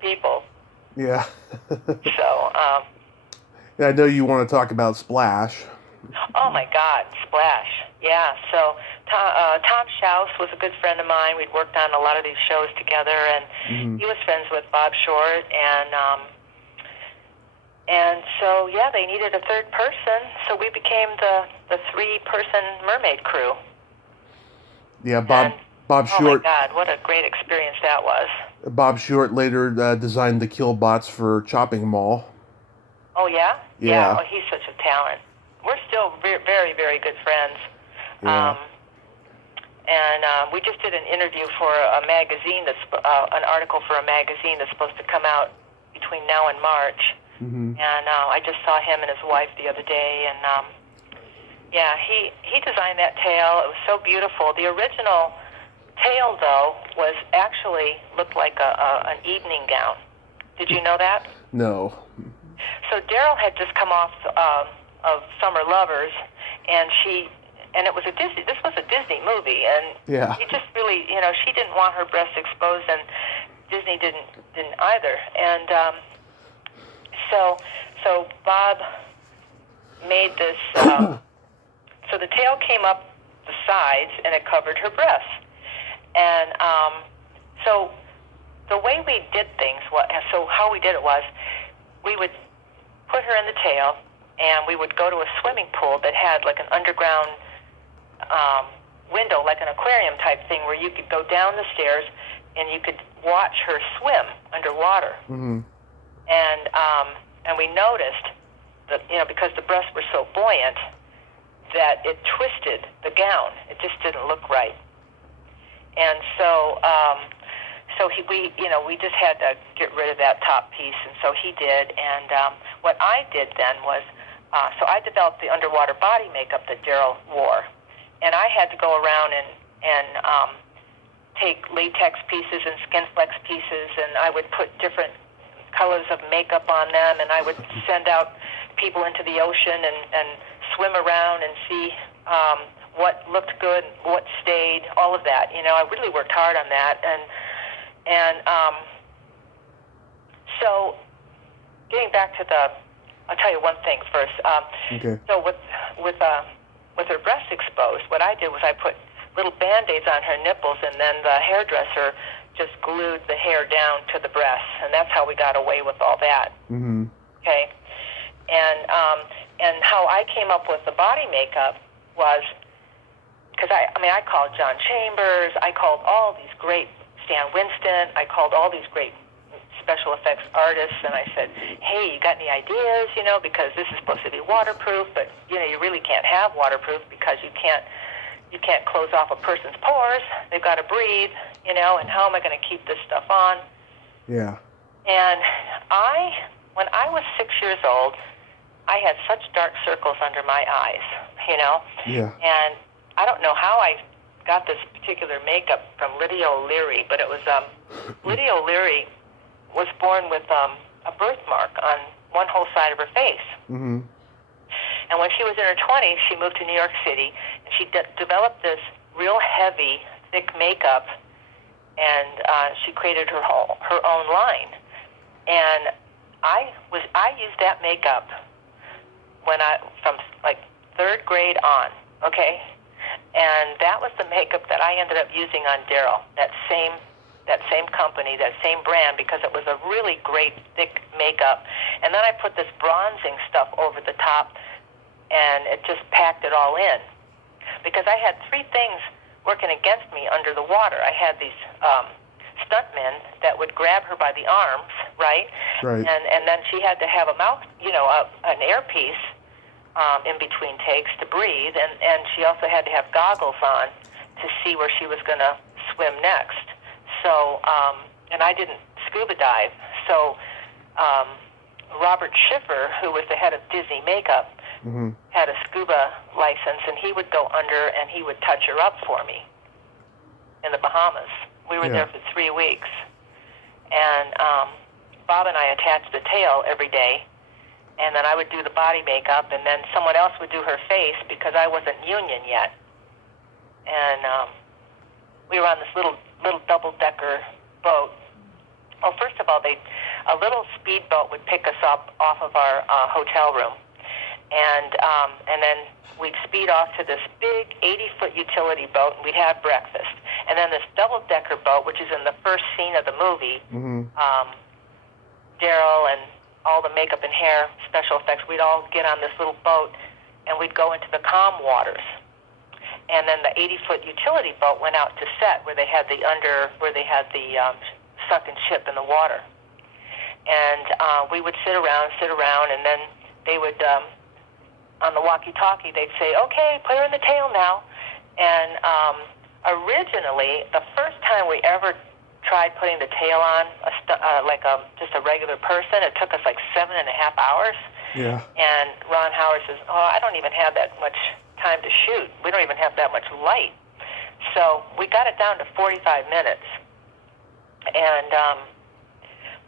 people. Yeah. So, I know you want to talk about Splash. Oh my God, Splash. Yeah, so Tom Schaus was a good friend of mine. We'd worked on a lot of these shows together, and he was friends with Bob Short, and so, yeah, they needed a third person, so we became the 3-person mermaid crew. Yeah, Bob Short. Oh my God, what a great experience that was. Bob Short later designed the kill bots for Chopping Mall. Oh, yeah? Yeah. Oh, he's such a talent. We're still very, very good friends. Yeah. And we just did an interview for a magazine an article for a magazine that's supposed to come out between now and March. And I just saw him and his wife the other day, and yeah, he designed that tail. It was so beautiful. The original tail, though, looked like an evening gown. Did you know that? No. So Daryl had just come off of Summer Lovers, and it was this was a Disney movie, and he just really, you know, she didn't want her breasts exposed, and Disney didn't either, and so Bob made this. So the tail came up sides, and it covered her breasts. And so the way we did things, how we did it was, we would put her in the tail, and we would go to a swimming pool that had like an underground window, like an aquarium type thing, where you could go down the stairs and you could watch her swim underwater. Mm-hmm. And we noticed that, because the breasts were so buoyant, that it twisted the gown. It just didn't look right. And so we just had to get rid of that top piece, and so he did. And what I did then was, so I developed the underwater body makeup that Daryl wore, and I had to go around and take latex pieces and skin flex pieces, and I would put different colors of makeup on them, and I would send out people into the ocean and swim around and see what looked good, what stayed, all of that. I really worked hard on that, and so getting back to I'll tell you one thing first. Okay. So with her breasts exposed, what I did was I put little Band-Aids on her nipples, and then the hairdresser just glued the hair down to the breasts, and that's how we got away with all that. Mm-hmm. Okay. And how I came up with the body makeup was because I called John Chambers, I called all these great Stan Winston, I called all these great special effects artists, and I said, hey, you got any ideas, because this is supposed to be waterproof, but, you really can't have waterproof because you can't close off a person's pores. They've got to breathe, and how am I going to keep this stuff on? Yeah. And when I was 6 years old, I had such dark circles under my eyes, Yeah. And I don't know how I got this particular makeup from Lydia O'Leary, but it was, Lydia O'Leary was born with a birthmark on one whole side of her face. Mm-hmm. And when she was in her 20s, she moved to New York City, and she developed this real heavy, thick makeup, and she created her own line. And I used that makeup from like 3rd grade on, okay? And that was the makeup that I ended up using on Daryl, that same company, that same brand, because it was a really great thick makeup. And then I put this bronzing stuff over the top, and it just packed it all in. Because I had 3 things working against me under the water. I had these stuntmen that would grab her by the arms, right? Right. And then she had to have a mouth, an earpiece in between takes to breathe, and she also had to have goggles on to see where she was going to swim next. So, and I didn't scuba dive, so Robert Schiffer, who was the head of Disney Makeup, Mm-hmm. had a scuba license, and he would go under and he would touch her up for me in the Bahamas. We were there for 3 weeks. And Bob and I attached the tail every day, and then I would do the body makeup, and then someone else would do her face because I wasn't union yet. And we were on this little double-decker boat. Well, first of all, a little speedboat would pick us up off of our hotel room, and then we'd speed off to this big 80-foot utility boat, and we'd have breakfast. And then this double-decker boat, which is in the first scene of the movie, Daryl and all the makeup and hair special effects, we'd all get on this little boat, and we'd go into the calm waters. And then the 80-foot utility boat went out to set where they had the sunken ship in the water. And we would sit around, and then they would, on the walkie-talkie, they'd say, okay, put her in the tail now. And originally, the first time we ever tried putting the tail on, just a regular person, it took us like 7.5 hours. Yeah. And Ron Howard says, oh, I don't even have that much time to shoot. We don't even have that much light. So we got it down to 45 minutes. And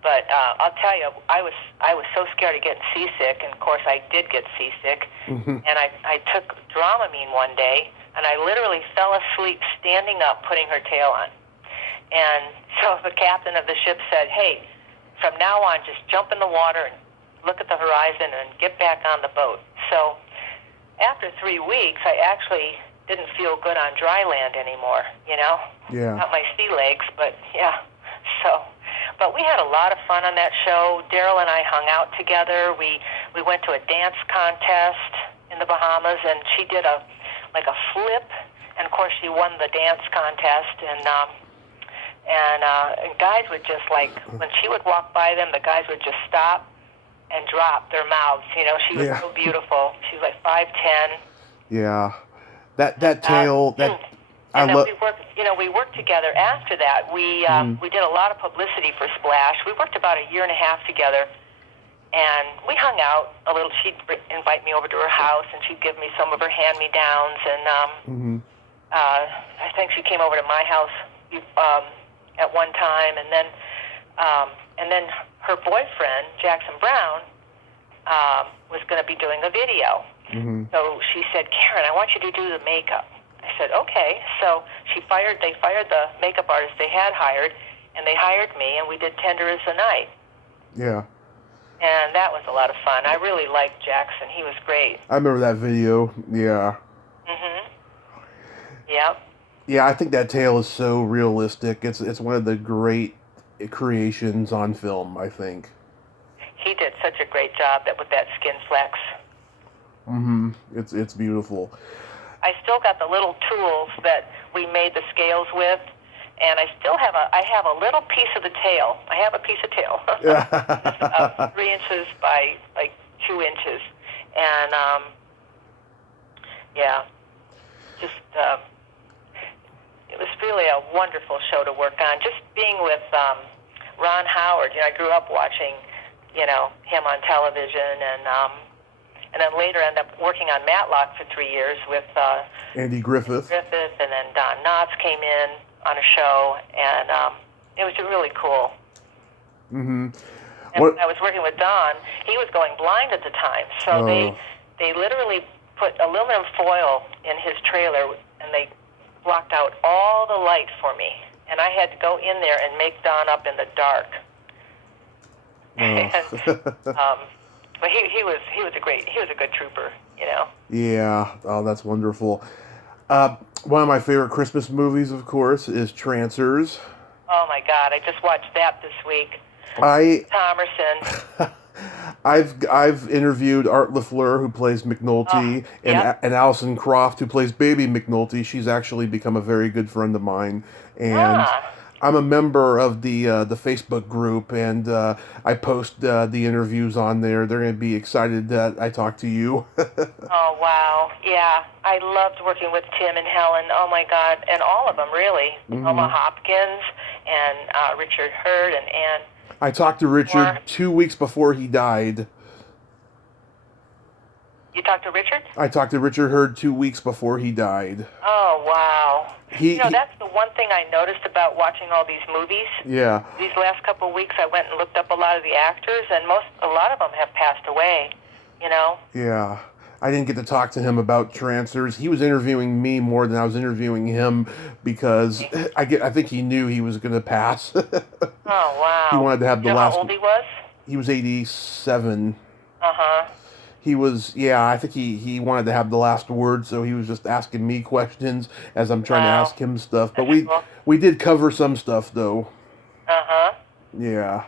but I'll tell you, I was so scared of getting seasick, and of course I did get seasick. Mm-hmm. And I took Dramamine one day, and I literally fell asleep standing up putting her tail on. And so the captain of the ship said, hey, from now on, just jump in the water and look at the horizon and get back on the boat. So after 3 weeks, I actually didn't feel good on dry land anymore, you know? Yeah. Not my sea legs, but yeah. So, but we had a lot of fun on that show. Daryl and I hung out together. We went to a dance contest in the Bahamas, and she did a flip, and of course she won the dance contest, and guys would just, like, when she would walk by them, the guys would just stop and drop their mouths. You know, she was so beautiful. She was like 5'10". Yeah. That tail, and then we worked together after that. We did a lot of publicity for Splash. We worked about a year and a half together, and we hung out a little. She'd invite me over to her house, and she'd give me some of her hand-me-downs, and I think she came over to my house at one time, and then her boyfriend, Jackson Brown, was going to be doing a video. So she said, "Karen, I want you to do the makeup." I said, "Okay." So they fired the makeup artist they had hired, and they hired me, and we did Tender as the Night. Yeah. And that was a lot of fun. I really liked Jackson. He was great. I remember that video. Yeah. Yep. Yeah, I think that tail is so realistic. It's one of the great creations on film, I think. He did such a great job with that skin flex. It's beautiful. I still got the little tools that we made the scales with, and I have a little piece of the tail. I have a piece of tail. It's 3 inches by like 2 inches. And it was really a wonderful show to work on. Just being with Ron Howard, I grew up watching, him on television, and then later ended up working on Matlock for 3 years with Andy Griffith. And then Don Knotts came in on a show, and it was really cool. And when I was working with Don, he was going blind at the time, so they literally put aluminum foil in his trailer, and they blocked out all the light for me, and I had to go in there and make Don up in the dark. But he was a good trooper, Yeah. Oh, that's wonderful. One of my favorite Christmas movies, of course, is Trancers. Oh my God! I just watched that this week. Thomerson. I've interviewed Art LaFleur, who plays McNulty, and Alison Croft, who plays Baby McNulty. She's actually become a very good friend of mine, and I'm a member of the Facebook group, and I post the interviews on there. They're going to be excited that I talk to you. Oh, wow. Yeah, I loved working with Tim and Helen. Oh, my God. And all of them, really. Oma Hopkins and Richard Hurd and Ann. I talked to Richard 2 weeks before he died. You talked to Richard? I talked to Richard Hurd 2 weeks before he died. Oh, wow. That's the one thing I noticed about watching all these movies. Yeah. These last couple of weeks, I went and looked up a lot of the actors, and a lot of them have passed away, Yeah. I didn't get to talk to him about Trancers. He was interviewing me more than I was interviewing him because I think he knew he was going to pass. Oh, wow. He wanted to have the last... how old he was? He was 87. Uh-huh. He was, I think he wanted to have the last word, so he was just asking me questions as I'm trying to ask him stuff. But we did cover some stuff, though. Uh-huh. Yeah.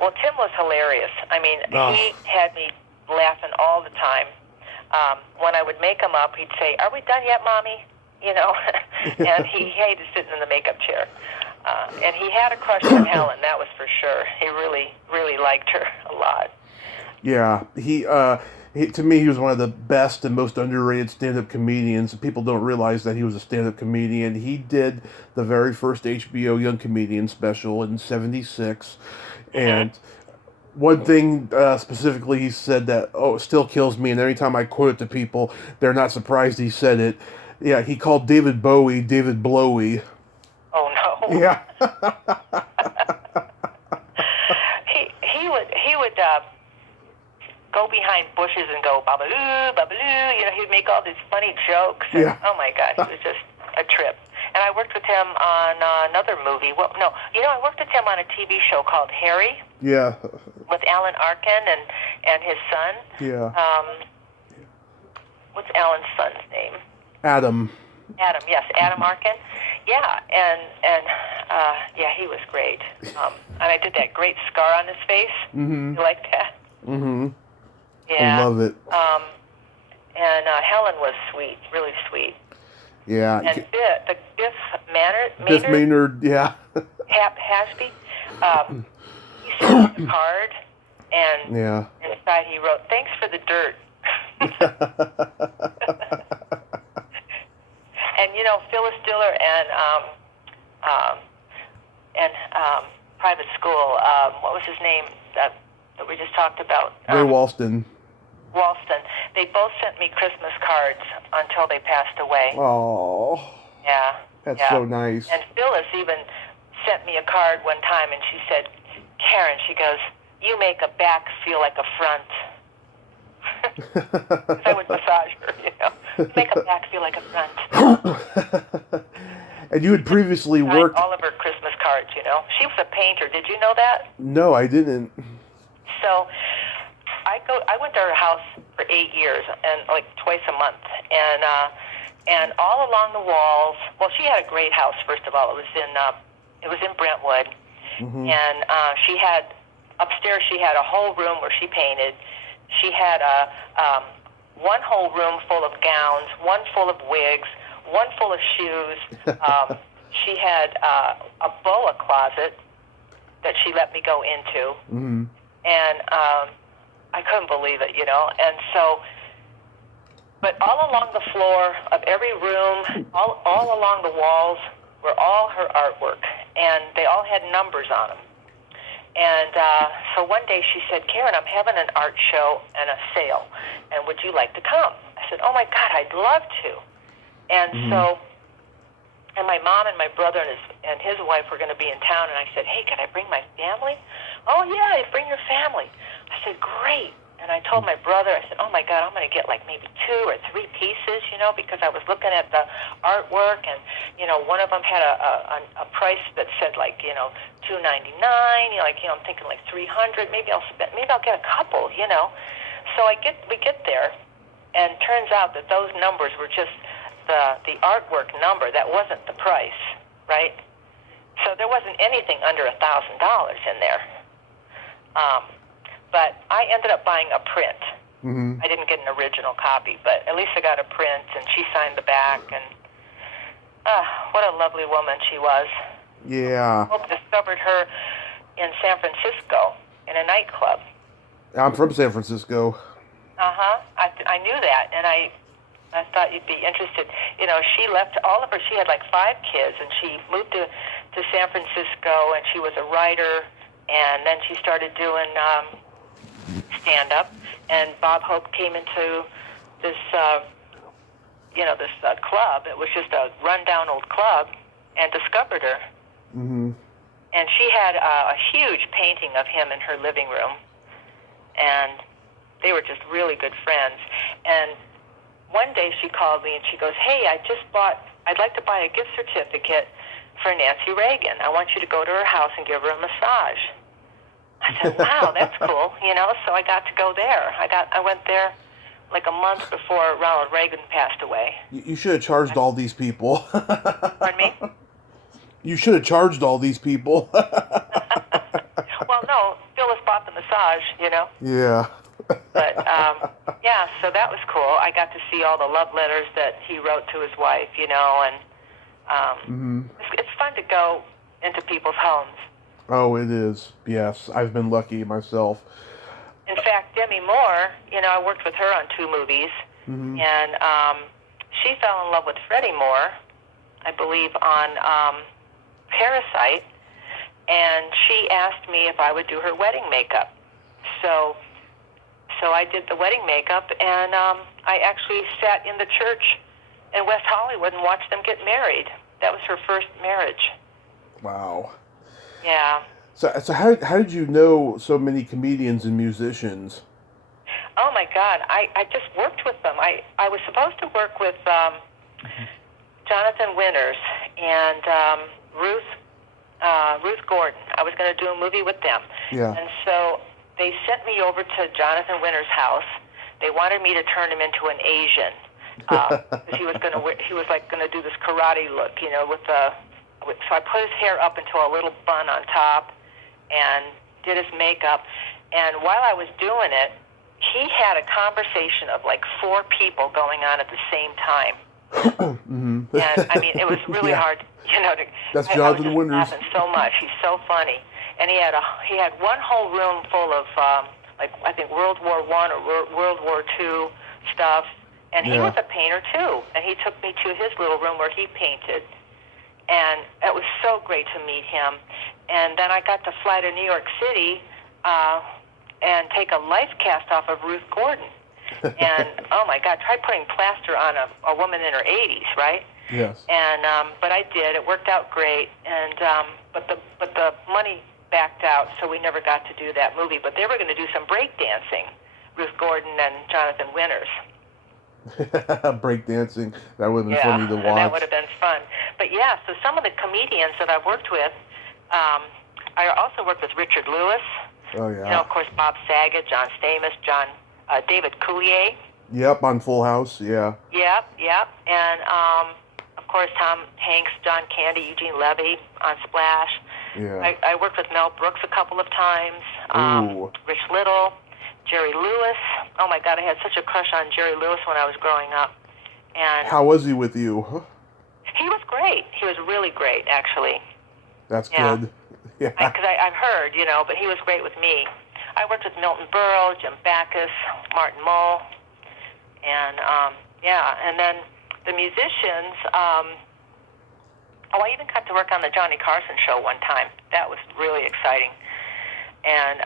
Well, Tim was hilarious. I mean, he had me laughing all the time. When I would make him up, he'd say, "Are we done yet, Mommy?" And he hated sitting in the makeup chair. And he had a crush on Helen, that was for sure. He really, really liked her a lot. Yeah, he to me, he was one of the best and most underrated stand-up comedians. People don't realize that he was a stand-up comedian. He did the very first HBO Young Comedian special in '76, and one thing specifically he said that it still kills me, and every time I quote it to people, they're not surprised he said it. Yeah, he called David Bowie David Blowy. Oh no. Yeah. he would go behind bushes and go babaloo, babaloo. He'd make all these funny jokes. And, oh my God, it was just a trip. And I worked with him on another movie. Well, no, I worked with him on a TV show called Harry. Yeah. With Alan Arkin and his son. Yeah. What's Alan's son's name? Adam. Adam, yes, Adam Arkin. Yeah, and yeah, he was great. And I did that great scar on his face. Mm-hmm. You like that? Mm-hmm. Yeah. I love it. And Helen was sweet, really sweet. Yeah. And Biff Biff Maynard, yeah. Hashby, he sent me a card, and yeah. inside he wrote, "Thanks for the dirt." And you know, Phyllis Diller and Private School. What was his name that we just talked about? Ray Walston. Walston. They both sent me Christmas cards until they passed away. Oh. Yeah. That's so nice. And Phyllis even sent me a card one time, and she said, "Karen," she goes, "you make a back feel like a front." I would massage her, you know. Make a back feel like a front. And you had previously worked... all of her Christmas cards, you know. She was a painter. Did you know that? No, I didn't. So I went to her house for 8 years, and like twice a month, and all along the walls. Well, she had a great house. First of all, it was in Brentwood, mm-hmm. and she had upstairs. She had a whole room where she painted. She had one whole room full of gowns, one full of wigs, one full of shoes. She had a boa closet that she let me go into, mm-hmm. and I couldn't believe it, you know. And so, but all along the floor of every room, all along the walls, were all her artwork, and they all had numbers on them. And so one day she said, "Karen, I'm having an art show and a sale, and would you like to come?" I said, "Oh my God, I'd love to." And mm-hmm. so, and my mom and my brother and his wife were going to be in town, and I said, "Hey, can I bring my family?" "Oh yeah, bring your family." I said, "Great." And I told my brother, I said, "Oh my God, I'm going to get like maybe 2 or 3 pieces, you know, because I was looking at the artwork, and you know, one of them had a price that said like, you know, $2.99. You know, like, you know, I'm thinking like $300. Maybe I'll get a couple, you know. So we get there, and turns out that those numbers were just the artwork number. That wasn't the price, right? So there wasn't anything under $1,000 in there. But I ended up buying a print. Mm-hmm. I didn't get an original copy, but at least I got a print, and she signed the back, and what a lovely woman she was. Yeah. I discovered her in San Francisco in a nightclub. I'm from San Francisco. Uh-huh. I knew that, and I thought you'd be interested. You know, she left she had like 5 kids, and she moved to San Francisco, and she was a writer, and then she started doing stand-up, and Bob Hope came into this, this club. It was just a rundown old club, and discovered her. Mm-hmm. And she had a huge painting of him in her living room, and they were just really good friends. And one day she called me, and she goes, "Hey, I'd like to buy a gift certificate for Nancy Reagan. I want you to go to her house and give her a massage." I said, "Wow, that's cool," you know. So I got to go there. I went there like a month before Ronald Reagan passed away. You should have charged all these people. Pardon me? You should have charged all these people. Well, no, Phyllis bought the massage, you know. Yeah. But yeah, so that was cool. I got to see all the love letters that he wrote to his wife, you know, and mm-hmm. it's fun to go into people's homes. Oh, it is. Yes, I've been lucky myself. In fact, Demi Moore, you know, I worked with her on 2 movies, mm-hmm. and she fell in love with Freddie Moore, I believe, on Parasite, and she asked me if I would do her wedding makeup. So I did the wedding makeup, and I actually sat in the church in West Hollywood and watched them get married. That was her first marriage. Wow. Yeah. So how did you know so many comedians and musicians? Oh my God, I just worked with them. I was supposed to work with Jonathan Winters and Ruth Gordon. I was going to do a movie with them. Yeah. And so they sent me over to Jonathan Winters' house. They wanted me to turn him into an Asian. because he was gonna do this karate look, so I put his hair up into a little bun on top and did his makeup. And while I was doing it, he had a conversation of like 4 people going on at the same time. Mm-hmm. And I mean, it was really hard, That's I Jonathan was just Winters. laughing so much. He's so funny. And he had one whole room full of I think World War I or World War II stuff. And he was a painter too. And he took me to his little room where he painted. And it was so great to meet him. And then I got to fly to New York City and take a life cast off of Ruth Gordon. And oh my God, try putting plaster on a woman in her 80s, right? Yes. And but I did. It worked out great. And but the money backed out, so we never got to do that movie. But they were going to do some break dancing, Ruth Gordon and Jonathan Winters. Breakdancing. That would have been funny to watch. That would have been fun. But yeah, so some of the comedians that I've worked with, I also worked with Richard Lewis. Oh yeah. Of course, Bob Saget, John Stamos, David Coulier. Yep, on Full House. Yeah. Yep. And of course, Tom Hanks, John Candy, Eugene Levy on Splash. Yeah. I worked with Mel Brooks a couple of times. Ooh. Rich Little. Jerry Lewis. Oh my God, I had such a crush on Jerry Lewis when I was growing up. And how was he with you? he was great. He was really great, actually. That's good. Yeah. Because I've heard, but he was great with me. I worked with Milton Berle, Jim Backus, Martin Mull, and and then the musicians. I even got to work on the Johnny Carson show one time. That was really exciting, and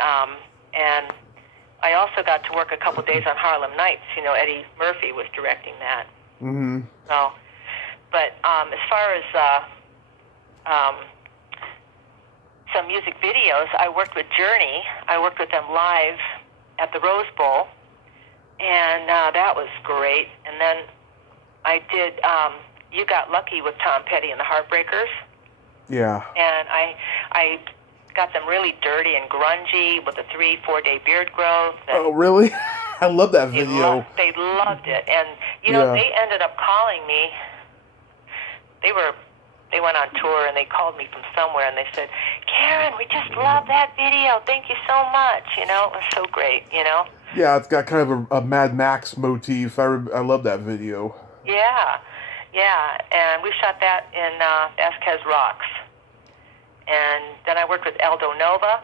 I also got to work a couple days on Harlem Nights. Eddie Murphy was directing that. Mm-hmm. So, but as far as some music videos, I worked with Journey. I worked with them live at the Rose Bowl, and that was great. And then I did You Got Lucky with Tom Petty and the Heartbreakers. Yeah. And I got them really dirty and grungy with a 3-4 day beard growth. Oh, really? I love that video. They loved it. And, they ended up calling me. They went on tour, and they called me from somewhere, and they said, Karen, we just love that video. Thank you so much. It was so great, Yeah, it's got kind of a Mad Max motif. I love that video. Yeah, and we shot that in Vasquez Rocks. And then I worked with Aldo Nova.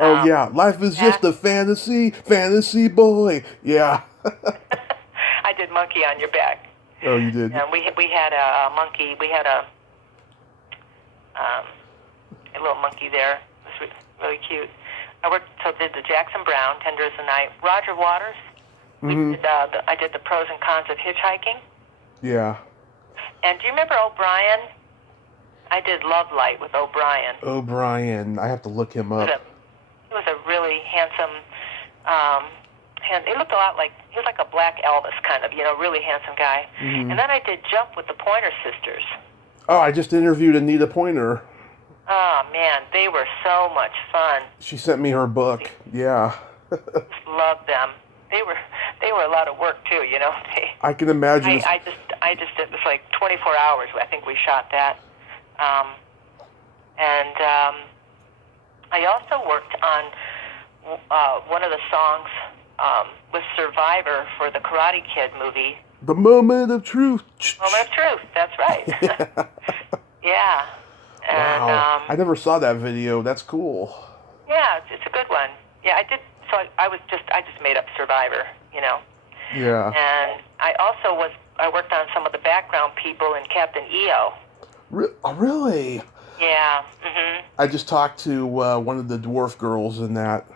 Oh, yeah. Life is just a fantasy boy. Yeah. I did Monkey on Your Back. Oh, you did? And we had a monkey. We had a little monkey there. It was really cute. Did the Jackson Browne, Tender as the Night. Roger Waters. Mm-hmm. I did the Pros and Cons of Hitchhiking. Yeah. And do you remember O'Brien? I did Love Light with O'Brien. O'Brien. I have to look him up. He was a really handsome, he looked a lot like, he was like a black Elvis kind of, really handsome guy. Mm-hmm. And then I did Jump with the Pointer Sisters. Oh, I just interviewed Anita Pointer. Oh, man, they were so much fun. She sent me her book. Yeah. Loved them. They were a lot of work too, I can imagine. I just it was like 24 hours. I think we shot that. I also worked on one of the songs with Survivor for the Karate Kid movie. The Moment of Truth. Moment of Truth, that's right. Yeah. And, wow. I never saw that video. That's cool. Yeah, it's a good one. Yeah, I did. So I just made up Survivor, Yeah. And I worked on some of the background people in Captain EO. Really? Yeah. Mm-hmm. I just talked to one of the dwarf girls in that.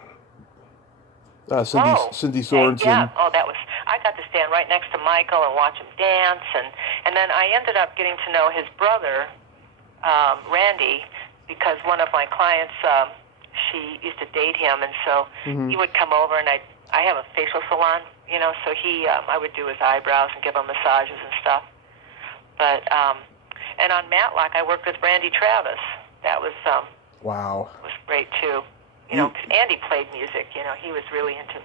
Cindy Sorensen. Yeah. Oh, I got to stand right next to Michael and watch him dance, and then I ended up getting to know his brother, Randy, because one of my clients, she used to date him, and so he would come over, and I have a facial salon, so I would do his eyebrows and give him massages and stuff. But and on Matlock, I worked with Randy Travis. That was wow. Was great too. Because Andy played music. He was really into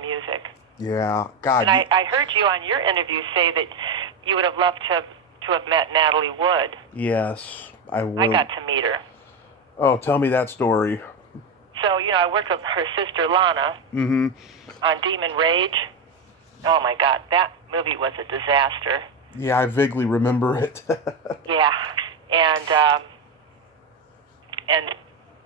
music. Yeah, God. And I heard you on your interview say that you would have loved to have met Natalie Wood. Yes, I would. I got to meet her. Oh, tell me that story. So, I worked with her sister Lana on Demon Rage. Oh, my God. That movie was a disaster. Yeah, I vaguely remember it. Yeah. And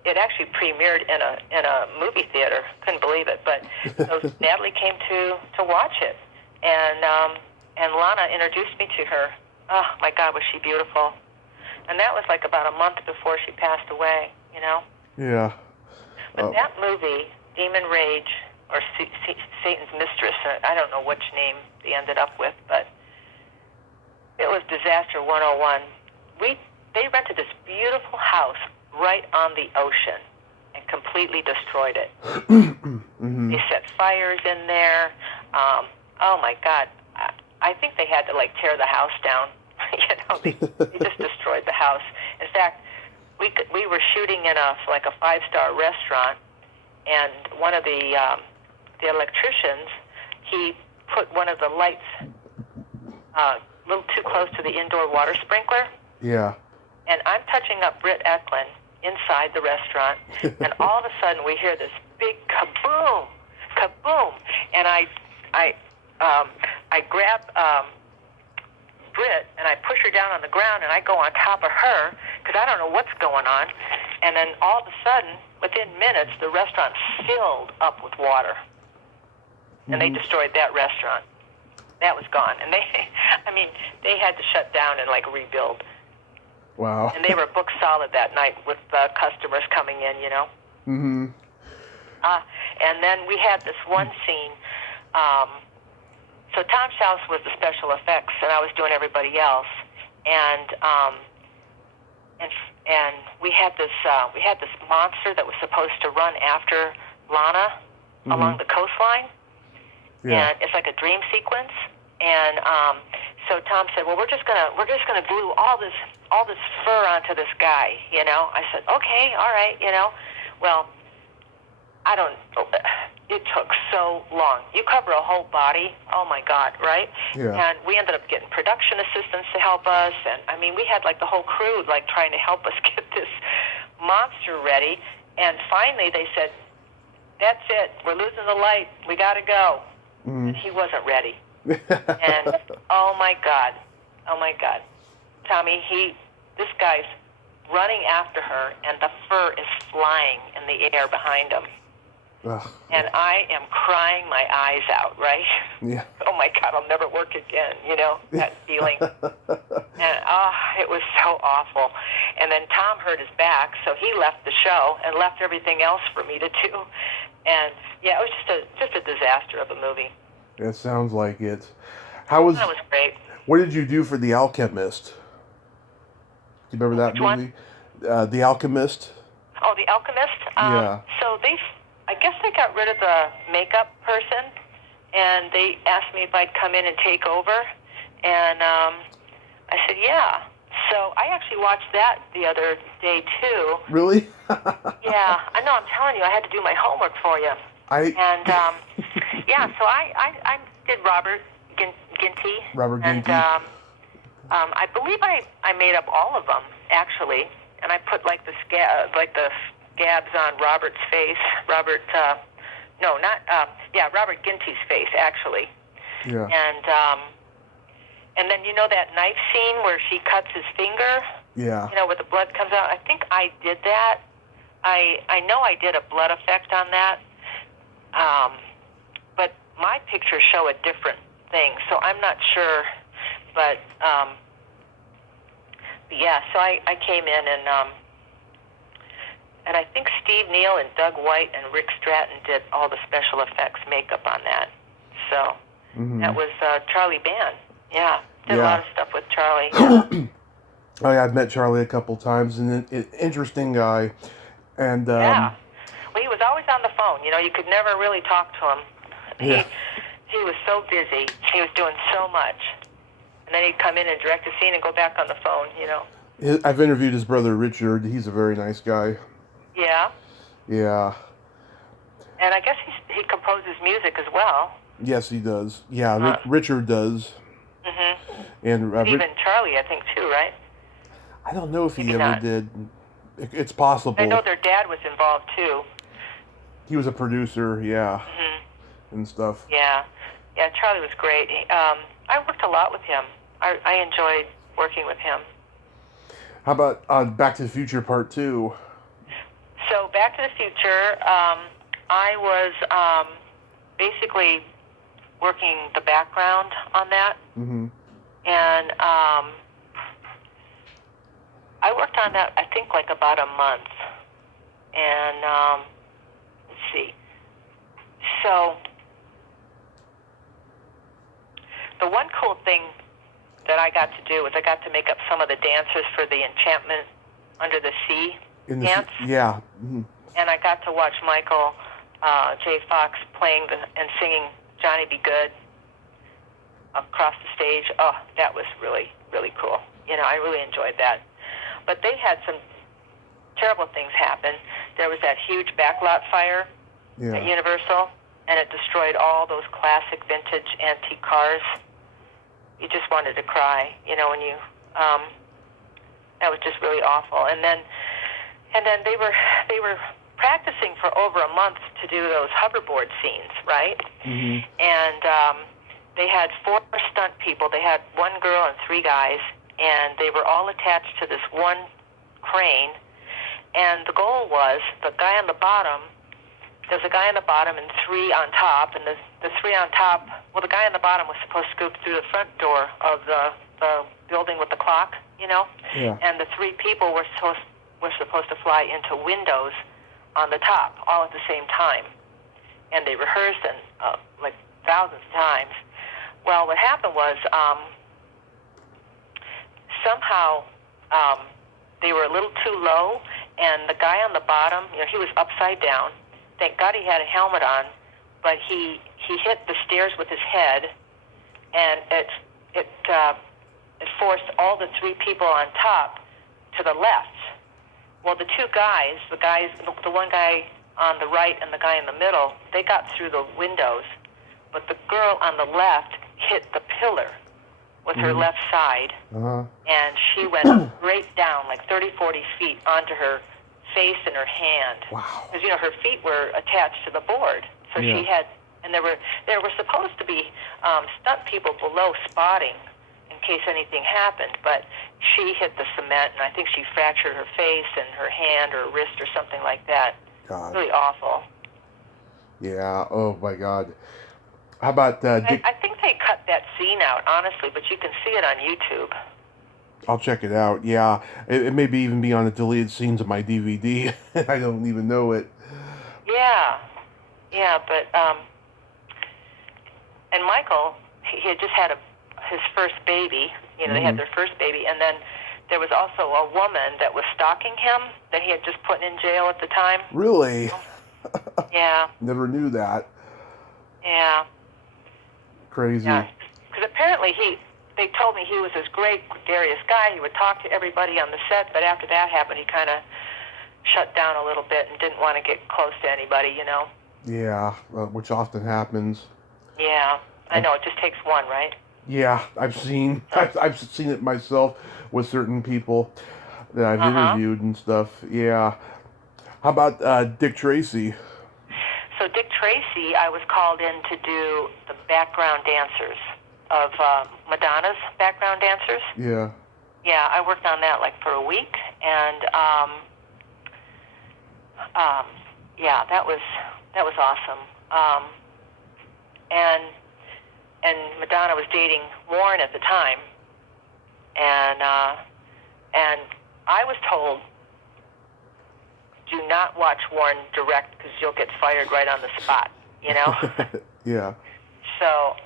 it actually premiered in a movie theater. Couldn't believe it. But so Natalie came to watch it. And Lana introduced me to her. Oh, my God, was she beautiful. And that was like about a month before she passed away, Yeah. But that movie, Demon Rage, or Satan's Mistress, I don't know which name they ended up with, but it was Disaster 101. They rented this beautiful house right on the ocean and completely destroyed it. They set fires in there. Oh, my God. I think they had to, tear the house down. They just destroyed the house. In fact, we were shooting in a 5-star restaurant, and one of the electricians, he put one of the lights a little too close to the indoor water sprinkler. Yeah. And I'm touching up Britt Eklund inside the restaurant, and all of a sudden we hear this big kaboom, kaboom, and I grab Britt and I push her down on the ground, and I go on top of her because I don't know what's going on. And then all of a sudden, within minutes, the restaurant filled up with water, and they destroyed that restaurant. That was gone, and they had to shut down and rebuild. Wow. And they were booked solid that night with customers coming in, And then we had this one scene. So Tom Schaus was the special effects, and I was doing everybody else. And we had this monster that was supposed to run after Lana along the coastline. Yeah. And it's like a dream sequence. And so Tom said, "Well, we're just gonna glue all this fur onto this guy." I said, "Okay, all right." Well, it took so long. You cover a whole body. Oh my God, right? Yeah. And we ended up getting production assistants to help us, and we had the whole crew trying to help us get this monster ready. And finally, they said, "That's it. We're losing the light. We got to go." And he wasn't ready. And oh my God, Tommy, this guy's running after her, and the fur is flying in the air behind him. Ugh. And I am crying my eyes out, right? Yeah. Oh my God, I'll never work again, that feeling. And it was so awful. And then Tom hurt his back, so he left the show and left everything else for me to do. And yeah, it was just a disaster of a movie. It sounds like it. That was great. What did you do for The Alchemist? Do you remember that Which movie? One? The Alchemist? Oh, The Alchemist? Yeah. So I guess they got rid of the makeup person, and they asked me if I'd come in and take over. And I said, yeah. So I actually watched that the other day, too. Really? Yeah. I know, I'm telling you, I had to do my homework for you. Yeah, so I did Robert Ginty. Robert Ginty. And I believe I made up all of them, actually. And I put the scabs on Robert's face. Robert Ginty's face, actually. Yeah. And then that knife scene where she cuts his finger? Yeah. Where the blood comes out? I think I did that. I know I did a blood effect on that. But my pictures show a different thing, so I'm not sure. But yeah, so I came in and I think Steve Neal and Doug White and Rick Stratton did all the special effects makeup on that. So that was Charlie Band. Yeah, did a lot of stuff with Charlie. Oh yeah, I've met Charlie a couple times, and an interesting guy. And yeah, well, he was always on the phone. You could never really talk to him. Yeah. He was so busy. He was doing so much, and then he'd come in and direct a scene and go back on the phone. I've interviewed his brother Richard. He's a very nice guy. Yeah. Yeah. And I guess he composes music as well. Yes, he does. Yeah, Richard does. Mm-hmm. And Even Charlie, I think, too, right? I don't know if he Maybe ever not. did. It's possible. I know their dad was involved, too. He was a producer, yeah, Mm-hmm. and stuff. Yeah. Yeah, Charlie was great. I worked a lot with him. I enjoyed working with him. How about Back to the Future Part 2? So, Back to the Future, I was basically working the background on that. Mm-hmm. And I worked on that, I think, like about a month. And let's see. So, the one cool thing that I got to do was I got to make up some of the dancers for the Enchantment Under the Sea dance. Yeah. Mm-hmm. And I got to watch Michael J. Fox playing and singing Johnny Be Good across the stage. Oh, that was really, really cool. You know, I really enjoyed that. But they had some terrible things happen. There was that huge backlot fire at Universal, and it destroyed all those classic vintage antique cars. You just wanted to cry, you know, when you, that was just really awful. And then they were practicing for over a month to do those hoverboard scenes, right? Mm-hmm. And they had 4 stunt people. They had 1 girl and 3 guys, and they were all attached to this one crane. And the goal was the guy on the bottom. There's a guy on the bottom and 3 on top, and the 3 on top. Well, the guy on the bottom was supposed to scoop through the front door of the building with the clock, you know. Yeah. And the 3 people were supposed to fly into windows on the top, all at the same time. And they rehearsed and like thousands of times. Well, what happened was somehow they were a little too low, and the guy on the bottom, you know, he was upside down. Thank God he had a helmet on, but he hit the stairs with his head, and it forced all the 3 people on top to the left. Well, the 2 guys, the one guy on the right and the guy in the middle, they got through the windows, but the girl on the left hit the pillar with her left side, and she went straight down, like 30, 40 feet onto her face and her hand. Wow. Because, you know, her feet were attached to the board. So she had, and there were supposed to be stunt people below spotting in case anything happened, but she hit the cement, and I think she fractured her face and her hand or wrist or something like that. God. Really awful. Yeah, oh my God. How about Dick? I think they cut that scene out, honestly, but you can see it on YouTube. I'll check it out. Yeah, it may even be on the deleted scenes of my DVD. I don't even know it. Yeah, but and Michael, he had just had his first baby. You know, they had their first baby, and then there was also a woman that was stalking him that he had just put in jail at the time. Really? Yeah. Never knew that. Yeah. Crazy. Yeah. Because apparently they told me he was this great, gregarious guy. He would talk to everybody on the set, but after that happened, he kind of shut down a little bit and didn't want to get close to anybody, you know? Yeah, which often happens. Yeah, I know. It just takes one, right? Yeah, I've seen it myself with certain people that I've interviewed and stuff. Yeah. How about Dick Tracy? So Dick Tracy, I was called in to do the background dancers of Madonna's background dancers. Yeah. Yeah, I worked on that like for a week, and yeah, that was awesome. And Madonna was dating Warren at the time, and I was told, do not watch Warren direct because you'll get fired right on the spot, you know? Yeah. So,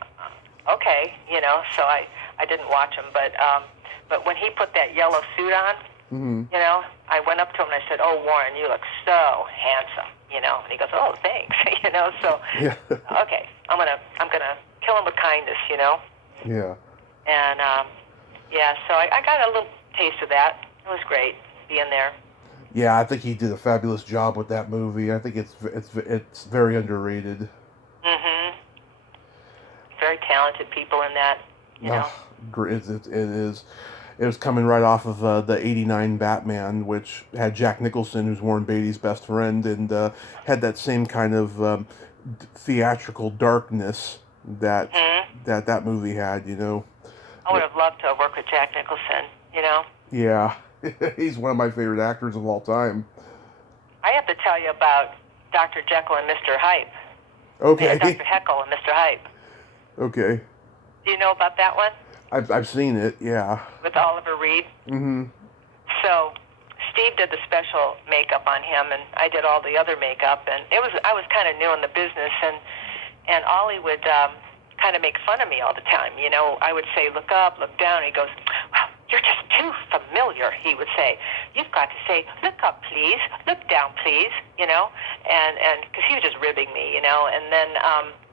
okay, you know, so I didn't watch him, but when he put that yellow suit on, you know, I went up to him and I said, "Oh, Warren, you look so handsome," you know, and he goes, "Oh, thanks," you know, so, yeah. Okay, I'm gonna kill him with kindness, you know? Yeah. And, yeah, so I got a little taste of that. It was great being there. Yeah, I think he did a fabulous job with that movie. I think it's very underrated. very talented people in that, you know. It is. It was coming right off of the '89 Batman, which had Jack Nicholson, who's Warren Beatty's best friend, and had that same kind of theatrical darkness that that movie had. You know. I would have loved to work with Jack Nicholson. You know. Yeah, he's one of my favorite actors of all time. I have to tell you about Dr. Jekyll and Mr. Hype. Okay. Yeah, Dr. Jekyll and Mr. Hype. Okay. Do you know about that one? I've seen it, yeah. With Oliver Reed? Mm-hmm. So, Steve did the special makeup on him, and I did all the other makeup, and I was kind of new in the business, and Ollie would kind of make fun of me all the time. You know, I would say, look up, look down, and he goes, well, you're just too familiar, he would say. You've got to say, look up, please, look down, please, you know, and because he was just ribbing me, you know, and then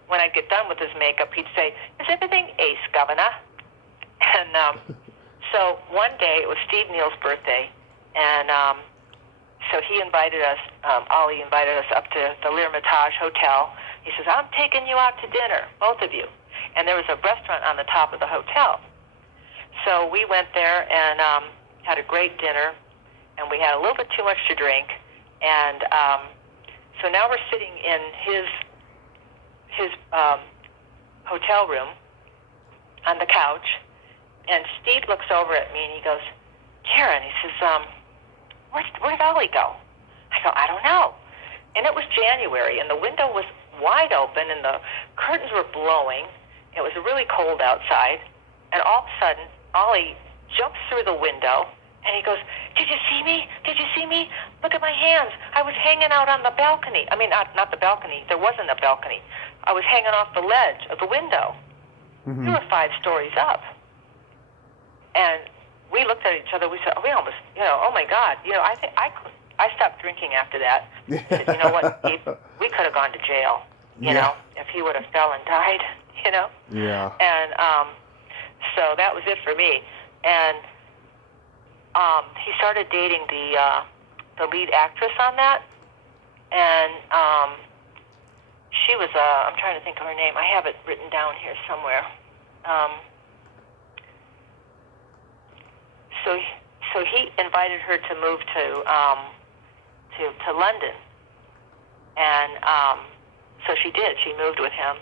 when I'd get done with his makeup, he'd say, is everything ace, Governor? And so one day, it was Steve Neal's birthday, and so he invited us, Ollie invited us up to the L'Ermitage Hotel. He says, I'm taking you out to dinner, both of you. And there was a restaurant on the top of the hotel. So we went there and had a great dinner, and we had a little bit too much to drink. And so now we're sitting in his hotel room on the couch, and Steve looks over at me and he goes, Karen, he says, where'd Ollie go? I go, I don't know. And it was January, and the window was wide open, and the curtains were blowing. It was really cold outside, and all of a sudden, Ollie jumps through the window, and he goes, did you see me? Did you see me? Look at my hands. I was hanging out on the balcony. I mean, not the balcony. There wasn't a balcony. I was hanging off the ledge of the window. Mm-hmm. We were 5 stories up. And we looked at each other. We said, we almost, you know, oh, my God. You know, I stopped drinking after that. I said, you know what, Steve? We could have gone to jail, you know, if he would have fell and died, you know? Yeah. And so that was it for me. And he started dating the lead actress on that. And she was, I'm trying to think of her name. I have it written down here somewhere. So he invited her to move to London, and so she did. She moved with him,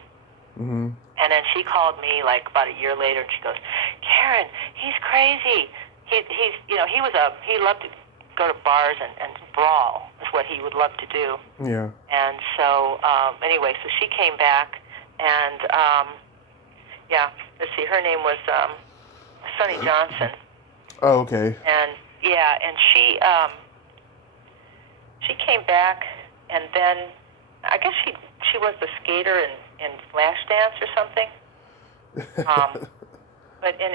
and then she called me like about a year later, and she goes, "Karen, he's crazy. He's you know he loved to go to bars and brawl is what he would love to do." Yeah. And so anyway, so she came back, and yeah, let's see, her name was Sonny Johnson. Oh, okay. And yeah, and she came back, and then I guess she was the skater in Flashdance or something. But in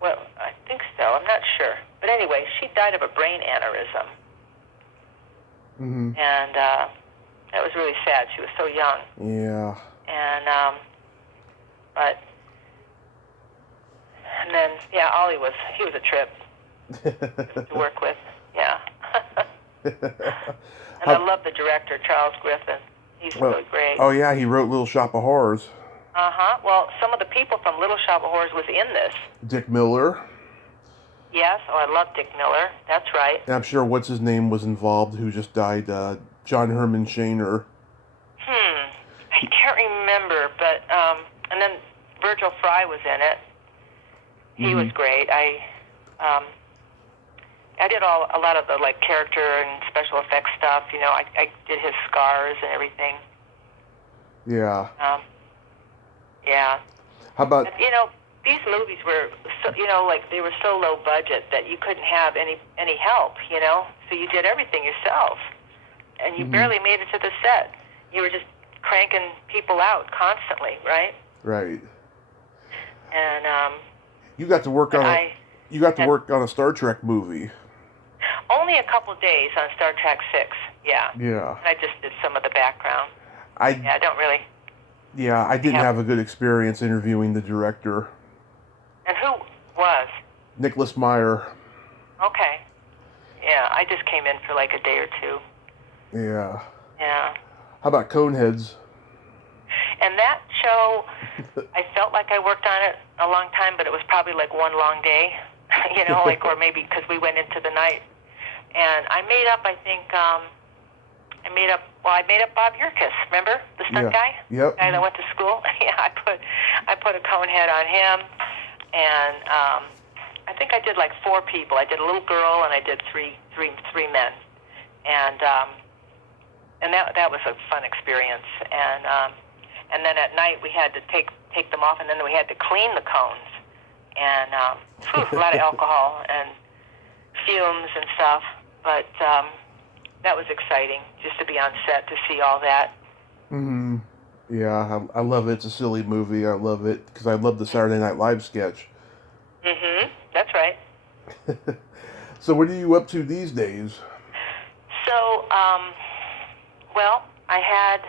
well, I think so. I'm not sure. But anyway, she died of a brain aneurysm, and that was really sad. She was so young. Yeah. And and then, yeah, Ollie was a trip to work with, yeah. And I love the director, Charles Griffin. He's really great. Oh, yeah, he wrote Little Shop of Horrors. Uh-huh. Well, some of the people from Little Shop of Horrors was in this. Dick Miller. Yes, oh, I love Dick Miller. That's right. And I'm sure what's his name was involved, who just died, John Herman Shaner. I can't remember, but, and then Virgil Fry was in it. He was great. I did a lot of the like character and special effects stuff. You know, I did his scars and everything. Yeah. Yeah. How about? You know, these movies were, so, you know, like they were so low budget that you couldn't have any help. You know, so you did everything yourself, and you barely made it to the set. You were just cranking people out constantly, right? Right. And you got to work on a Star Trek movie. Only a couple days on Star Trek 6, yeah. Yeah. And I just did some of the background. I don't really... Yeah, I didn't have a good experience interviewing the director. And who was? Nicholas Meyer. Okay. Yeah, I just came in for like a day or two. Yeah. Yeah. How about Coneheads? And that show, I felt like I worked on it a long time, but it was probably like one long day, or maybe because we went into the night. And I made up, I think, I made up Bob Yurkis, remember? The stunt guy? Yep. Guy that went to school? Yeah, I put a cone head on him, and I think I did like 4 people. I did a little girl, and I did three men. And that was a fun experience. And then at night we had to take them off, and then we had to clean the cones. And a lot of alcohol and fumes and stuff. But that was exciting, just to be on set to see all that. Mm-hmm. Yeah, I love it. It's a silly movie. I love it because I love the Saturday Night Live sketch. Mm-hmm. That's right. So what are you up to these days? So, well, I had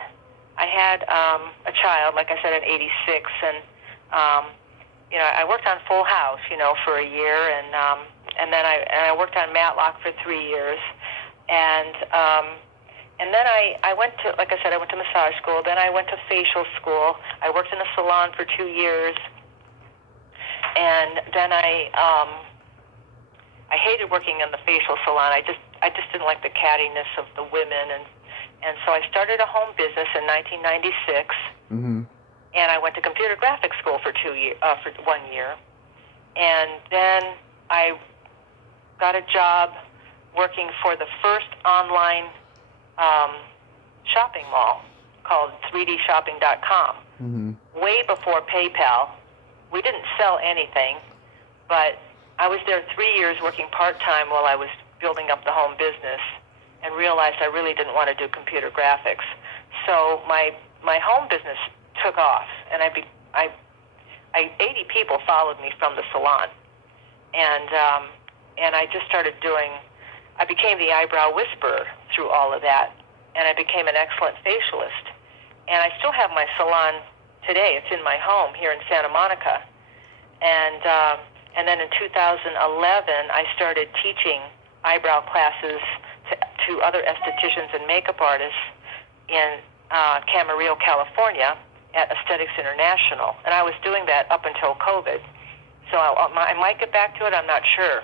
a child, like I said, in '86, and I worked on Full House, for a year, and then I worked on Matlock for 3 years, and then I went to, like I said, I went to massage school. Then I went to facial school. I worked in a salon for 2 years, and then I hated working in the facial salon. I just didn't like the cattiness of the women, and so I started a home business in 1996. Mm-hmm. And I went to computer graphics school for 1 year, and then I got a job working for the first online shopping mall called 3dshopping.com. Mm-hmm. Way before PayPal. We didn't sell anything, but I was there 3 years working part-time while I was building up the home business, and realized I really didn't want to do computer graphics. So my home business took off, and 80 people followed me from the salon, and I just started doing. I became the eyebrow whisperer through all of that, and I became an excellent facialist. And I still have my salon today. It's in my home here in Santa Monica, and then in 2011 I started teaching eyebrow classes to other estheticians and makeup artists in Camarillo, California, at Aesthetics International, and I was doing that up until COVID. So I might get back to it, I'm not sure.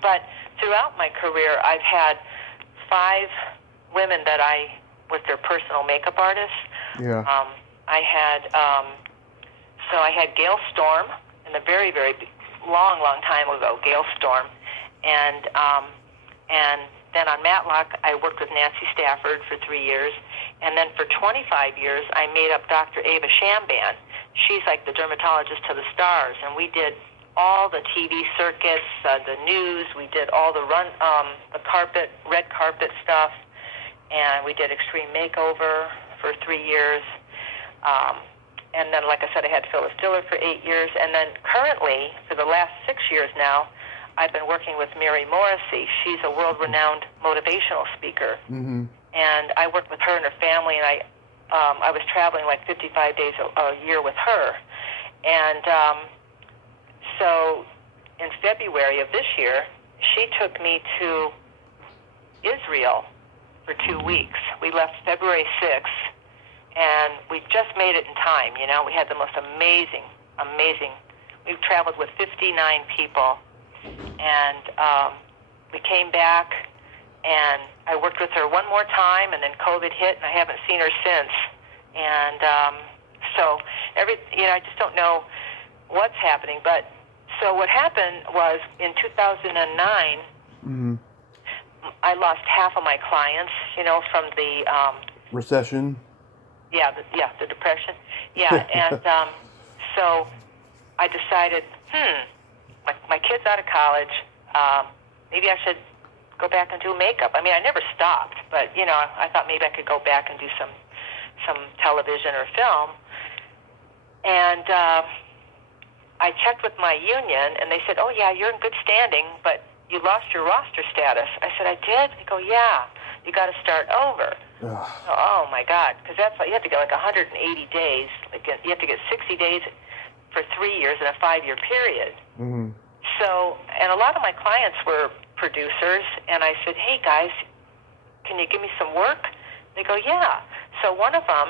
But throughout my career, I've had 5 women that I was their personal makeup artist. Yeah. I had Gail Storm, in the very, very long time ago, Gail Storm, and then on Matlock, I worked with Nancy Stafford for 3 years. And then for 25 years, I made up Dr. Ava Shamban. She's like the dermatologist to the stars. And we did all the TV circuits, the news. We did all the red carpet stuff. And we did Extreme Makeover for 3 years. And then, like I said, I had Phyllis Diller for 8 years. And then currently, for the last 6 years now, I've been working with Mary Morrissey. She's a world-renowned motivational speaker. Mm-hmm. And I worked with her and her family, and I was traveling like 55 days a year with her. And so in February of this year, she took me to Israel for 2 weeks. We left February 6th, and we just made it in time, We had the most amazing. We've traveled with 59 people. And we came back, and I worked with her one more time, and then COVID hit, and I haven't seen her since. And so I just don't know what's happening. But so what happened was in 2009, mm-hmm. I lost half of my clients, from the recession. Yeah, the depression. Yeah, and so I decided, my kid's out of college. Maybe I should go back and do makeup. I mean, I never stopped, but I thought maybe I could go back and do some television or film. And I checked with my union, and they said, "Oh yeah, you're in good standing, but you lost your roster status." I said, "I did?" They go, "Yeah, you got to start over." Oh my God, because that's you have to get like 180 days. Like you have to get 60 days for 3 years in a 5-year period. Mm-hmm. So, and a lot of my clients were producers, and I said, "Hey guys, can you give me some work?" They go, "Yeah." So one of them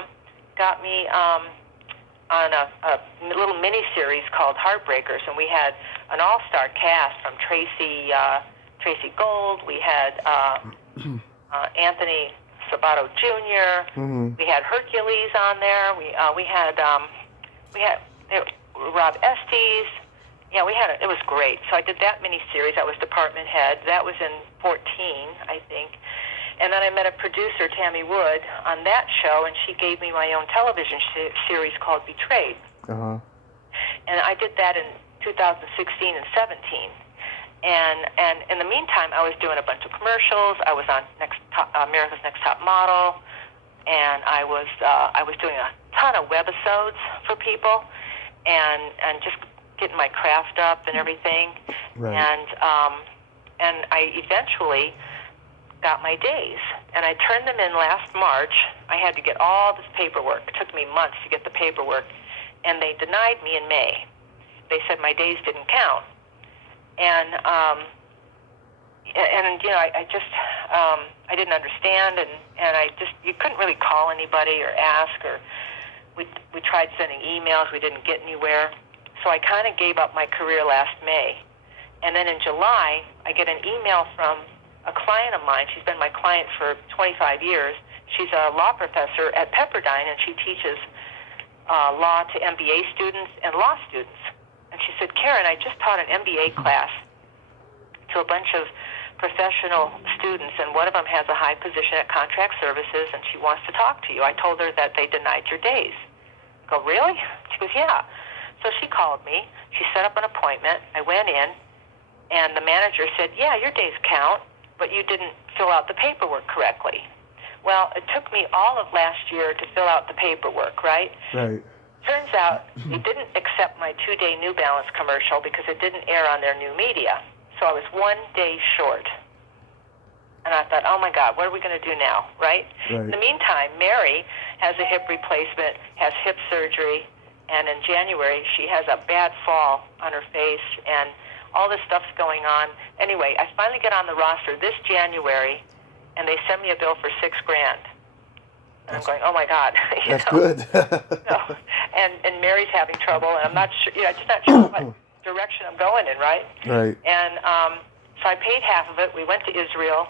got me on a little mini-series called Heartbreakers, and we had an all-star cast from Tracy Gold. We had Anthony Sabato Jr. Mm-hmm. We had Hercules on there. We had Rob Estes. Yeah, it was great. So I did that mini-series. I was department head. That was in 14, I think. And then I met a producer, Tammy Wood, on that show, and she gave me my own television series called Betrayed. Uh-huh. And I did that in 2016 and 17. And in the meantime, I was doing a bunch of commercials. I was on America's Next Top Model, and I was doing a ton of webisodes for people, and just getting my craft up and everything. Right. And I eventually got my days, and I turned them in last March. I had to get all this paperwork. It took me months to get the paperwork, and they denied me in May. They said my days didn't count, and you know, I just I didn't understand, and you couldn't really call anybody or ask, or we tried sending emails, we didn't get anywhere. So I kind of gave up my career last May, and then in July I get an email from a client of mine. She's been my client for 25 years. She's a law professor at Pepperdine, and she teaches law to MBA students and law students. And she said, Karen, I just taught an MBA class to a bunch of professional students, and one of them has a high position at Contract Services, and she wants to talk to you. I told her that they denied your days. I go, really? She goes, yeah. So she called me. She set up an appointment. I went in, and the manager said, yeah, your days count, but you didn't fill out the paperwork correctly. Well, it took me all of last year to fill out the paperwork, right? Right. Turns out they didn't accept my 2-day New Balance commercial because it didn't air on their new media. So I was 1 day short. And I thought, oh my God, what are we going to do now, right? Right. In the meantime, Mary has a hip replacement, has hip surgery, and in January she has a bad fall on her face, and all this stuff's going on. Anyway, I finally get on the roster this January, and they send me a bill for $6,000. And I'm going, oh my God. That's good. And Mary's having trouble, and I'm not sure, just not sure what direction I'm going in, right? Right. And so I paid half of it. We went to Israel,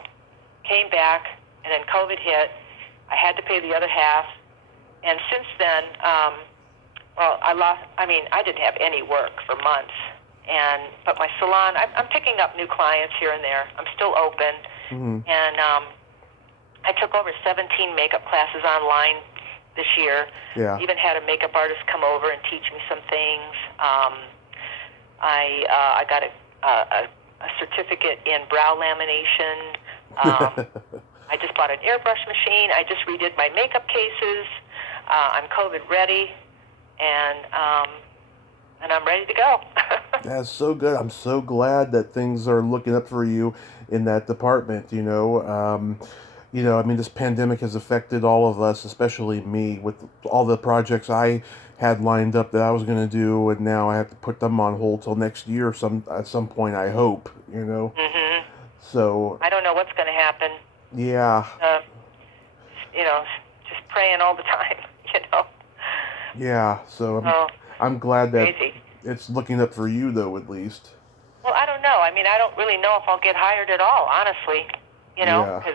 came back, and then COVID hit. I had to pay the other half. And since then, I didn't have any work for months. But my salon, I'm picking up new clients here and there. I'm still open. Mm-hmm. And I took over 17 makeup classes online this year. Yeah. Even had a makeup artist come over and teach me some things. I got a certificate in brow lamination. I just bought an airbrush machine. I just redid my makeup cases. I'm COVID ready, and I'm ready to go. That's so good. I'm so glad that things are looking up for you in that department. This pandemic has affected all of us, especially me, with all the projects I had lined up that I was going to do, and now I have to put them on hold till next year at some point, I hope, Mm-hmm. So I don't know what's going to happen. Yeah. Just praying all the time, Yeah, so I'm glad that crazy. It's looking up for you, though, at least. Well, I don't know. I mean, I don't really know if I'll get hired at all, honestly, because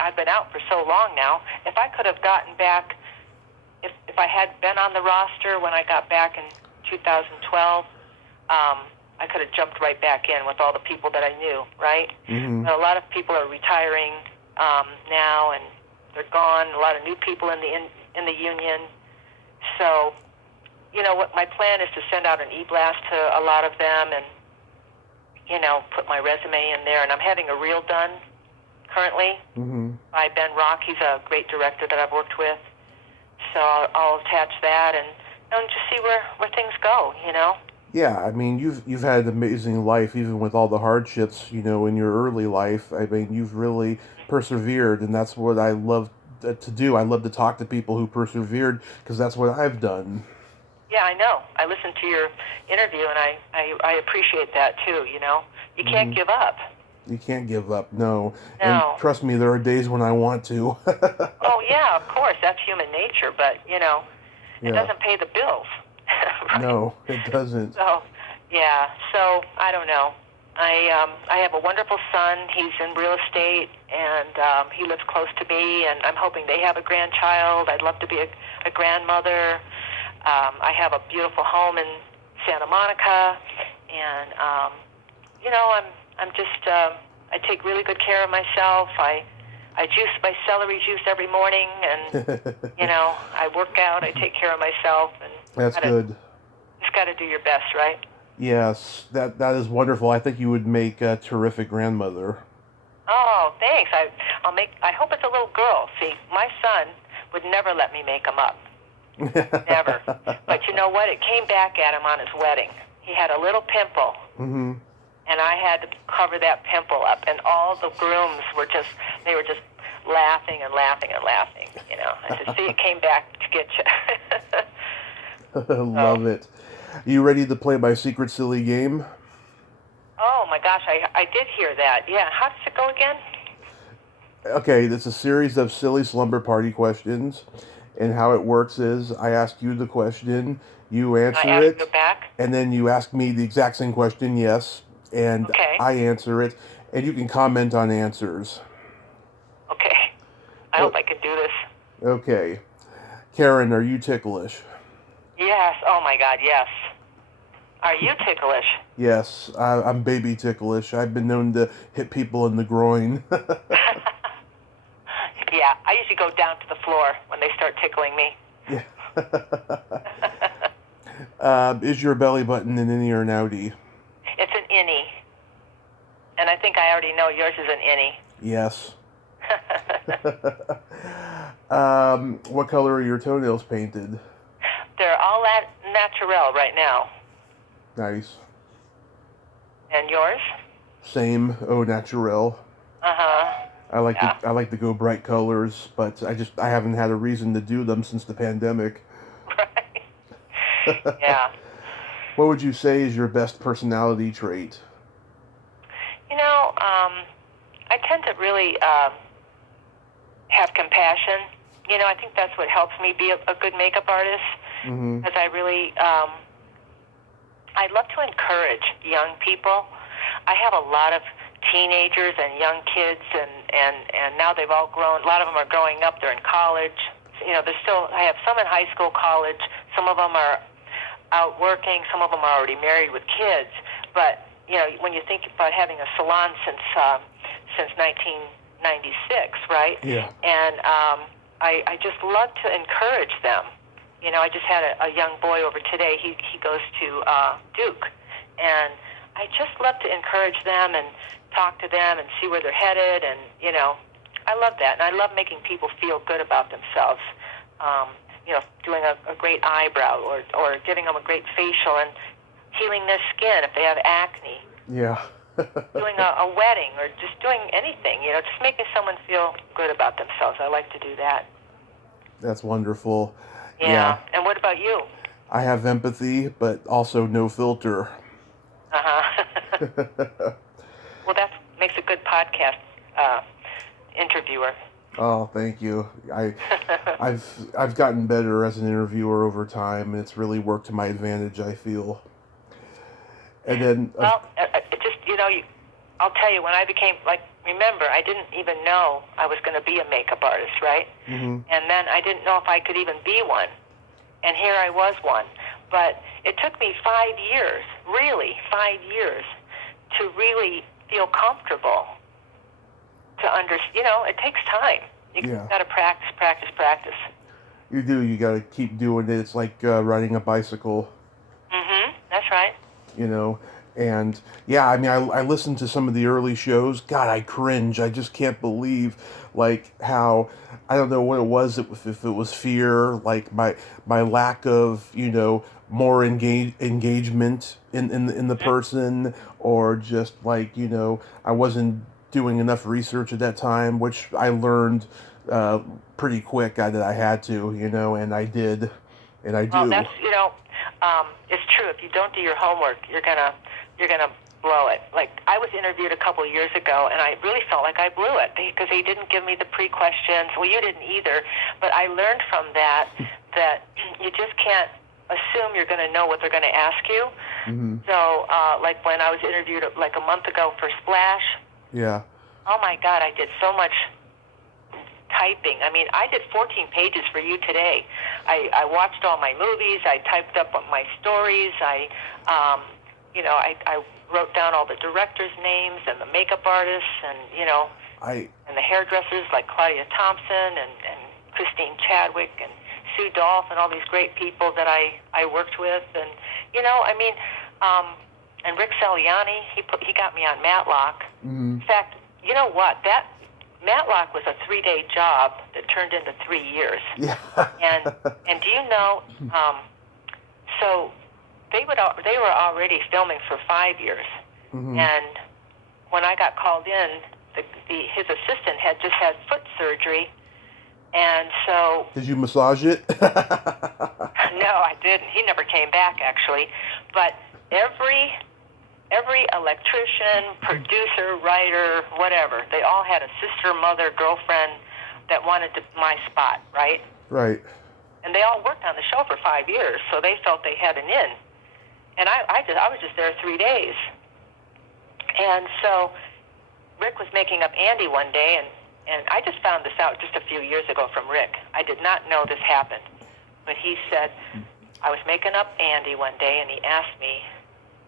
I've been out for so long now. If I could have gotten back, if I had been on the roster when I got back in 2012, I could have jumped right back in with all the people that I knew, right? Mm-hmm. But a lot of people are retiring now, and they're gone. A lot of new people in the union. So, what my plan is to send out an e-blast to a lot of them, and put my resume in there. And I'm having a reel done currently by Ben Rock. He's a great director that I've worked with. So I'll attach that and just see where things go. Yeah, I mean, you've had an amazing life, even with all the hardships, in your early life. I mean, you've really persevered, and that's what I love to do. I love to talk to people who persevered, because that's what I've done. Yeah, I know. I listened to your interview, and I appreciate that, too, You can't give up. You can't give up, no. And No. trust me, there are days when I want to. Oh, yeah, of course. That's human nature. But, it Yeah. doesn't pay the bills. Right? No, it doesn't. So, yeah. So, I don't know. I have a wonderful son. He's in real estate, and he lives close to me, and I'm hoping they have a grandchild. I'd love to be a grandmother. I have a beautiful home in Santa Monica, and, I'm just, I take really good care of myself. I juice my celery juice every morning, and, I work out, I take care of myself. And That's good. Just got to do your best, right? Yes, that is wonderful. I think you would make a terrific grandmother. Oh, thanks. I hope it's a little girl. See, my son would never let me make him up. Never. But you know what? It came back at him on his wedding. He had a little pimple. Mm-hmm. And I had to cover that pimple up. And all the grooms were just laughing and laughing and laughing. I said, see, it came back to get you. Love it. You ready to play my secret silly game? Oh, my gosh, I did hear that. Yeah, how does it go again? Okay, it's a series of silly slumber party questions. And how it works is I ask you the question, you answer I it, ask you back? and then you ask me the exact same question, yes, and Okay. I answer it, and you can comment on answers. Okay. I hope I can do this. Okay. Karen, are you ticklish? Yes. Oh, my God, yes. Are you ticklish? Yes, I'm baby ticklish. I've been known to hit people in the groin. Yeah, I usually go down to the floor when they start tickling me. Yeah. Is your belly button an innie or an outie? It's an innie. And I think I already know yours is an innie. Yes. What color are your toenails painted? They're all natural right now. Nice. And yours? Same, au naturel. Uh-huh. I like to go bright colors, but I haven't had a reason to do them since the pandemic. Right. Yeah. What would you say is your best personality trait? I tend to really have compassion. I think that's what helps me be a good makeup artist. Mm-hmm. Because I really, I love to encourage young people. I have a lot of teenagers and young kids, and now they've all grown. A lot of them are growing up. They're in college. I have some in high school, college. Some of them are out working. Some of them are already married with kids. But, when you think about having a salon since 1996, right? Yeah. And I just love to encourage them. I just had a young boy over today. He goes to Duke. And I just love to encourage them and talk to them and see where they're headed. And, I love that. And I love making people feel good about themselves. Doing a great eyebrow or giving them a great facial and healing their skin if they have acne. Yeah. Doing a wedding or just doing anything, just making someone feel good about themselves. I like to do that. That's wonderful. Yeah. And what about you? I have empathy, but also no filter. Uh-huh. Well, that makes a good podcast interviewer. Oh, thank you. I've gotten better as an interviewer over time, and it's really worked to my advantage, I feel. And then... Well, it just, I'll tell you, when I became, remember, I didn't even know I was going to be a makeup artist, right? Mm-hmm. And then I didn't know if I could even be one. And here I was one. But it took me 5 years, really 5 years, to really feel comfortable to understand. It takes time. You got to practice. You do. You got to keep doing it. It's like riding a bicycle. Mm-hmm. That's right. And yeah, I mean, I listened to some of the early shows. God, I cringe. I just can't believe, how, I don't know what it was, if it was fear, my lack of, more engagement in the person, or just I wasn't doing enough research at that time, which I learned pretty quick that I had to, and I did, and I do. Well, that's, it's true. If you don't do your homework, you're gonna blow it. Like, I was interviewed a couple of years ago, and I really felt like I blew it because they didn't give me the pre-questions. Well, you didn't either. But I learned from that you just can't assume you're going to know what they're going to ask you. Mm-hmm. So, like when I was interviewed like a month ago for Splash. Yeah. Oh, my God, I did so much typing. I mean, I did 14 pages for you today. I watched all my movies. I typed up my stories. I wrote down all the directors' names and the makeup artists and, and the hairdressers like Claudia Thompson and Christine Chadwick and Sue Dolph and all these great people that I worked with. And, and Rick Saliani, he got me on Matlock. Mm-hmm. In fact, you know what? That Matlock was a 3-day job that turned into 3 years. Yeah. and do you know? So they were already filming for 5 years, mm-hmm. and when I got called in, his assistant had just had foot surgery, and so. Did you massage it? No, I didn't. He never came back actually, but every electrician, producer, writer, whatever, they all had a sister, mother, girlfriend that wanted my spot, right? Right. And they all worked on the show for 5 years, so they felt they had an in. And I was just there 3 days. And so Rick was making up Andy one day, and I just found this out just a few years ago from Rick. I did not know this happened. But he said, I was making up Andy one day, and he asked me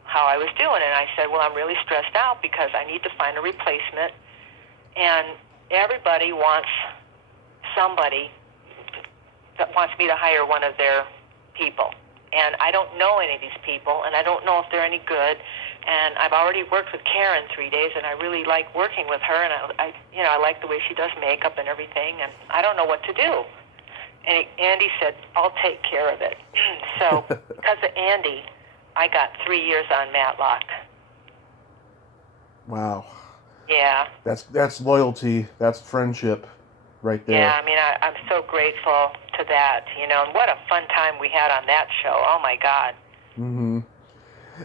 how I was doing. And I said, well, I'm really stressed out because I need to find a replacement. And everybody wants somebody that wants me to hire one of their people. And I don't know any of these people, and I don't know if they're any good. And I've already worked with Karen 3 days, and I really like working with her, and I like the way she does makeup and everything, and I don't know what to do. And Andy said, I'll take care of it. So because of Andy, I got 3 years on Matlock. Wow. Yeah. That's loyalty. That's friendship right there. Yeah, I mean, I'm so grateful to that, and what a fun time we had on that show. Oh, my God. Mm-hmm.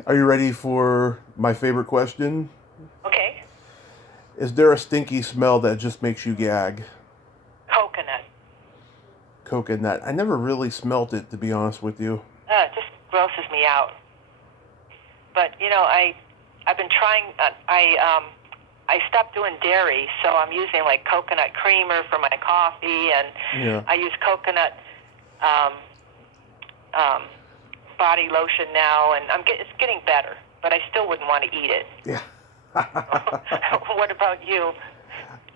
Are you ready for my favorite question? Okay. Is there a stinky smell that just makes you gag? Coconut. I never really smelt it, to be honest with you. It just grosses me out. But, I've been trying, I stopped doing dairy, so I'm using like coconut creamer for my coffee, and I use coconut body lotion now, and it's getting better, but I still wouldn't want to eat it. Yeah. What about you?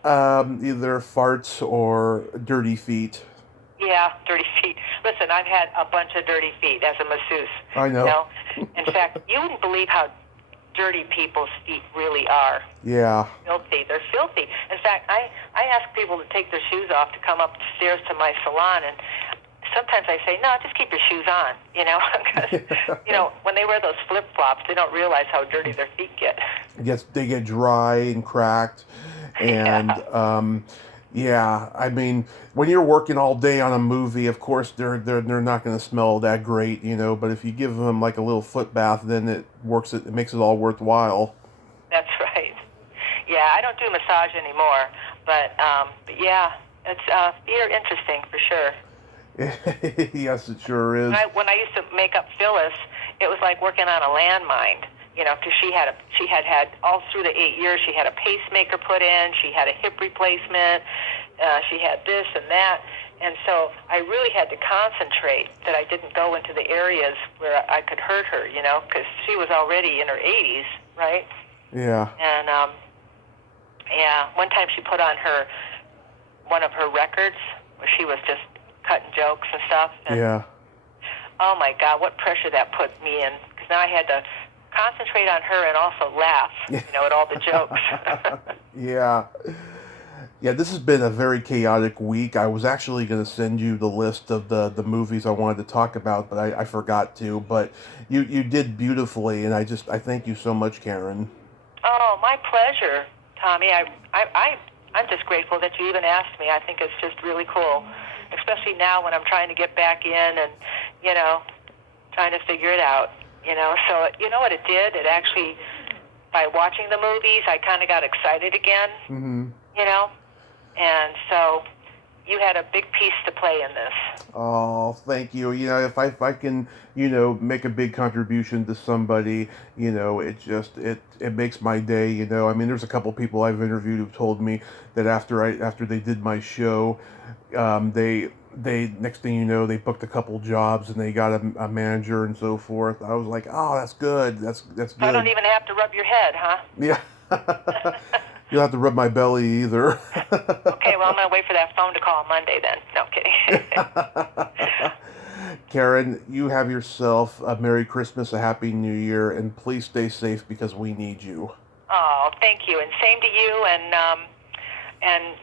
Either farts or dirty feet. Yeah, dirty feet. Listen, I've had a bunch of dirty feet as a masseuse. I know. In fact, you wouldn't believe how dirty people's feet really are. Yeah. Filthy. They're filthy. In fact, I ask people to take their shoes off to come upstairs to my salon, and sometimes I say, no, just keep your shoes on, because, when they wear those flip-flops, they don't realize how dirty their feet get. Yes, they get dry and cracked, and, yeah, I mean, when you're working all day on a movie, of course, they're not going to smell that great, but if you give them, like, a little foot bath, then it makes it all worthwhile. That's right. Yeah, I don't do massage anymore, but yeah, it's feet are interesting for sure. Yes, it sure is. When I used to make up Phyllis, it was like working on a landmine, because she had all through the 8 years, she had a pacemaker put in, she had a hip replacement, she had this and that, and so I really had to concentrate that I didn't go into the areas where I could hurt her, because she was already in her 80s, right? Yeah. And yeah, one time she put on one of her records where she was just cutting jokes and stuff. And, yeah. Oh my God, what pressure that put me in! Because now I had to concentrate on her and also laugh, at all the jokes. Yeah. Yeah, this has been a very chaotic week. I was actually going to send you the list of the movies I wanted to talk about, but I forgot to. But you did beautifully, and I thank you so much, Karen. Oh, my pleasure, Tommy. I'm just grateful that you even asked me. I think it's just really cool, especially now when I'm trying to get back in and, trying to figure it out, So you know what it did? It actually, by watching the movies, I kind of got excited again, Mm-hmm. you know? And so you had a big piece to play in this. Oh, thank you. You know, if I can, you know, make a big contribution to somebody, you know, it makes my day. You know, I mean, there's a couple people I've interviewed who've told me that after they did my show, they next thing you know, they booked a couple jobs and they got a manager and so forth. I was like, oh, that's good. That's good. I don't even have to rub your head, huh? Yeah. You don't have to rub my belly either. Okay, well, I'm going to wait for that phone to call Monday then. No, kidding. Karen, you have yourself a Merry Christmas, a Happy New Year, and please stay safe because we need you. Oh, thank you. And same to you. And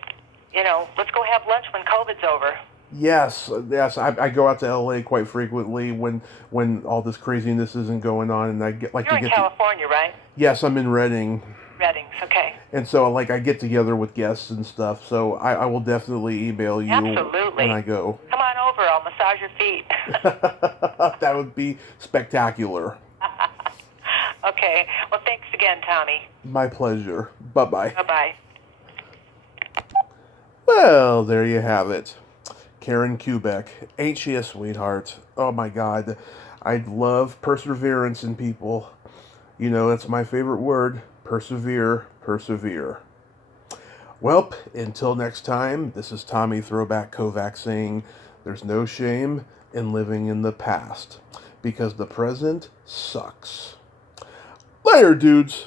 you know, let's go have lunch when COVID's over. Yes. I go out to LA quite frequently when all this craziness isn't going on, and I get You're in California, right? Yes, I'm in Redding. Redding's okay. And so, like, I get together with guests and stuff, so I will definitely email you Absolutely. when I go. Come on over. I'll massage your feet. That would be spectacular. Okay. Well, thanks again, Tommy. My pleasure. Bye-bye. Bye-bye. Well, there you have it. Karen Kubeck. Ain't she a sweetheart? Oh, my God. I love perseverance in people. You know, that's my favorite word. Persevere, persevere. Well, until next time, this is Tommy Throwback Kovac saying there's no shame in living in the past because the present sucks. Later, dudes.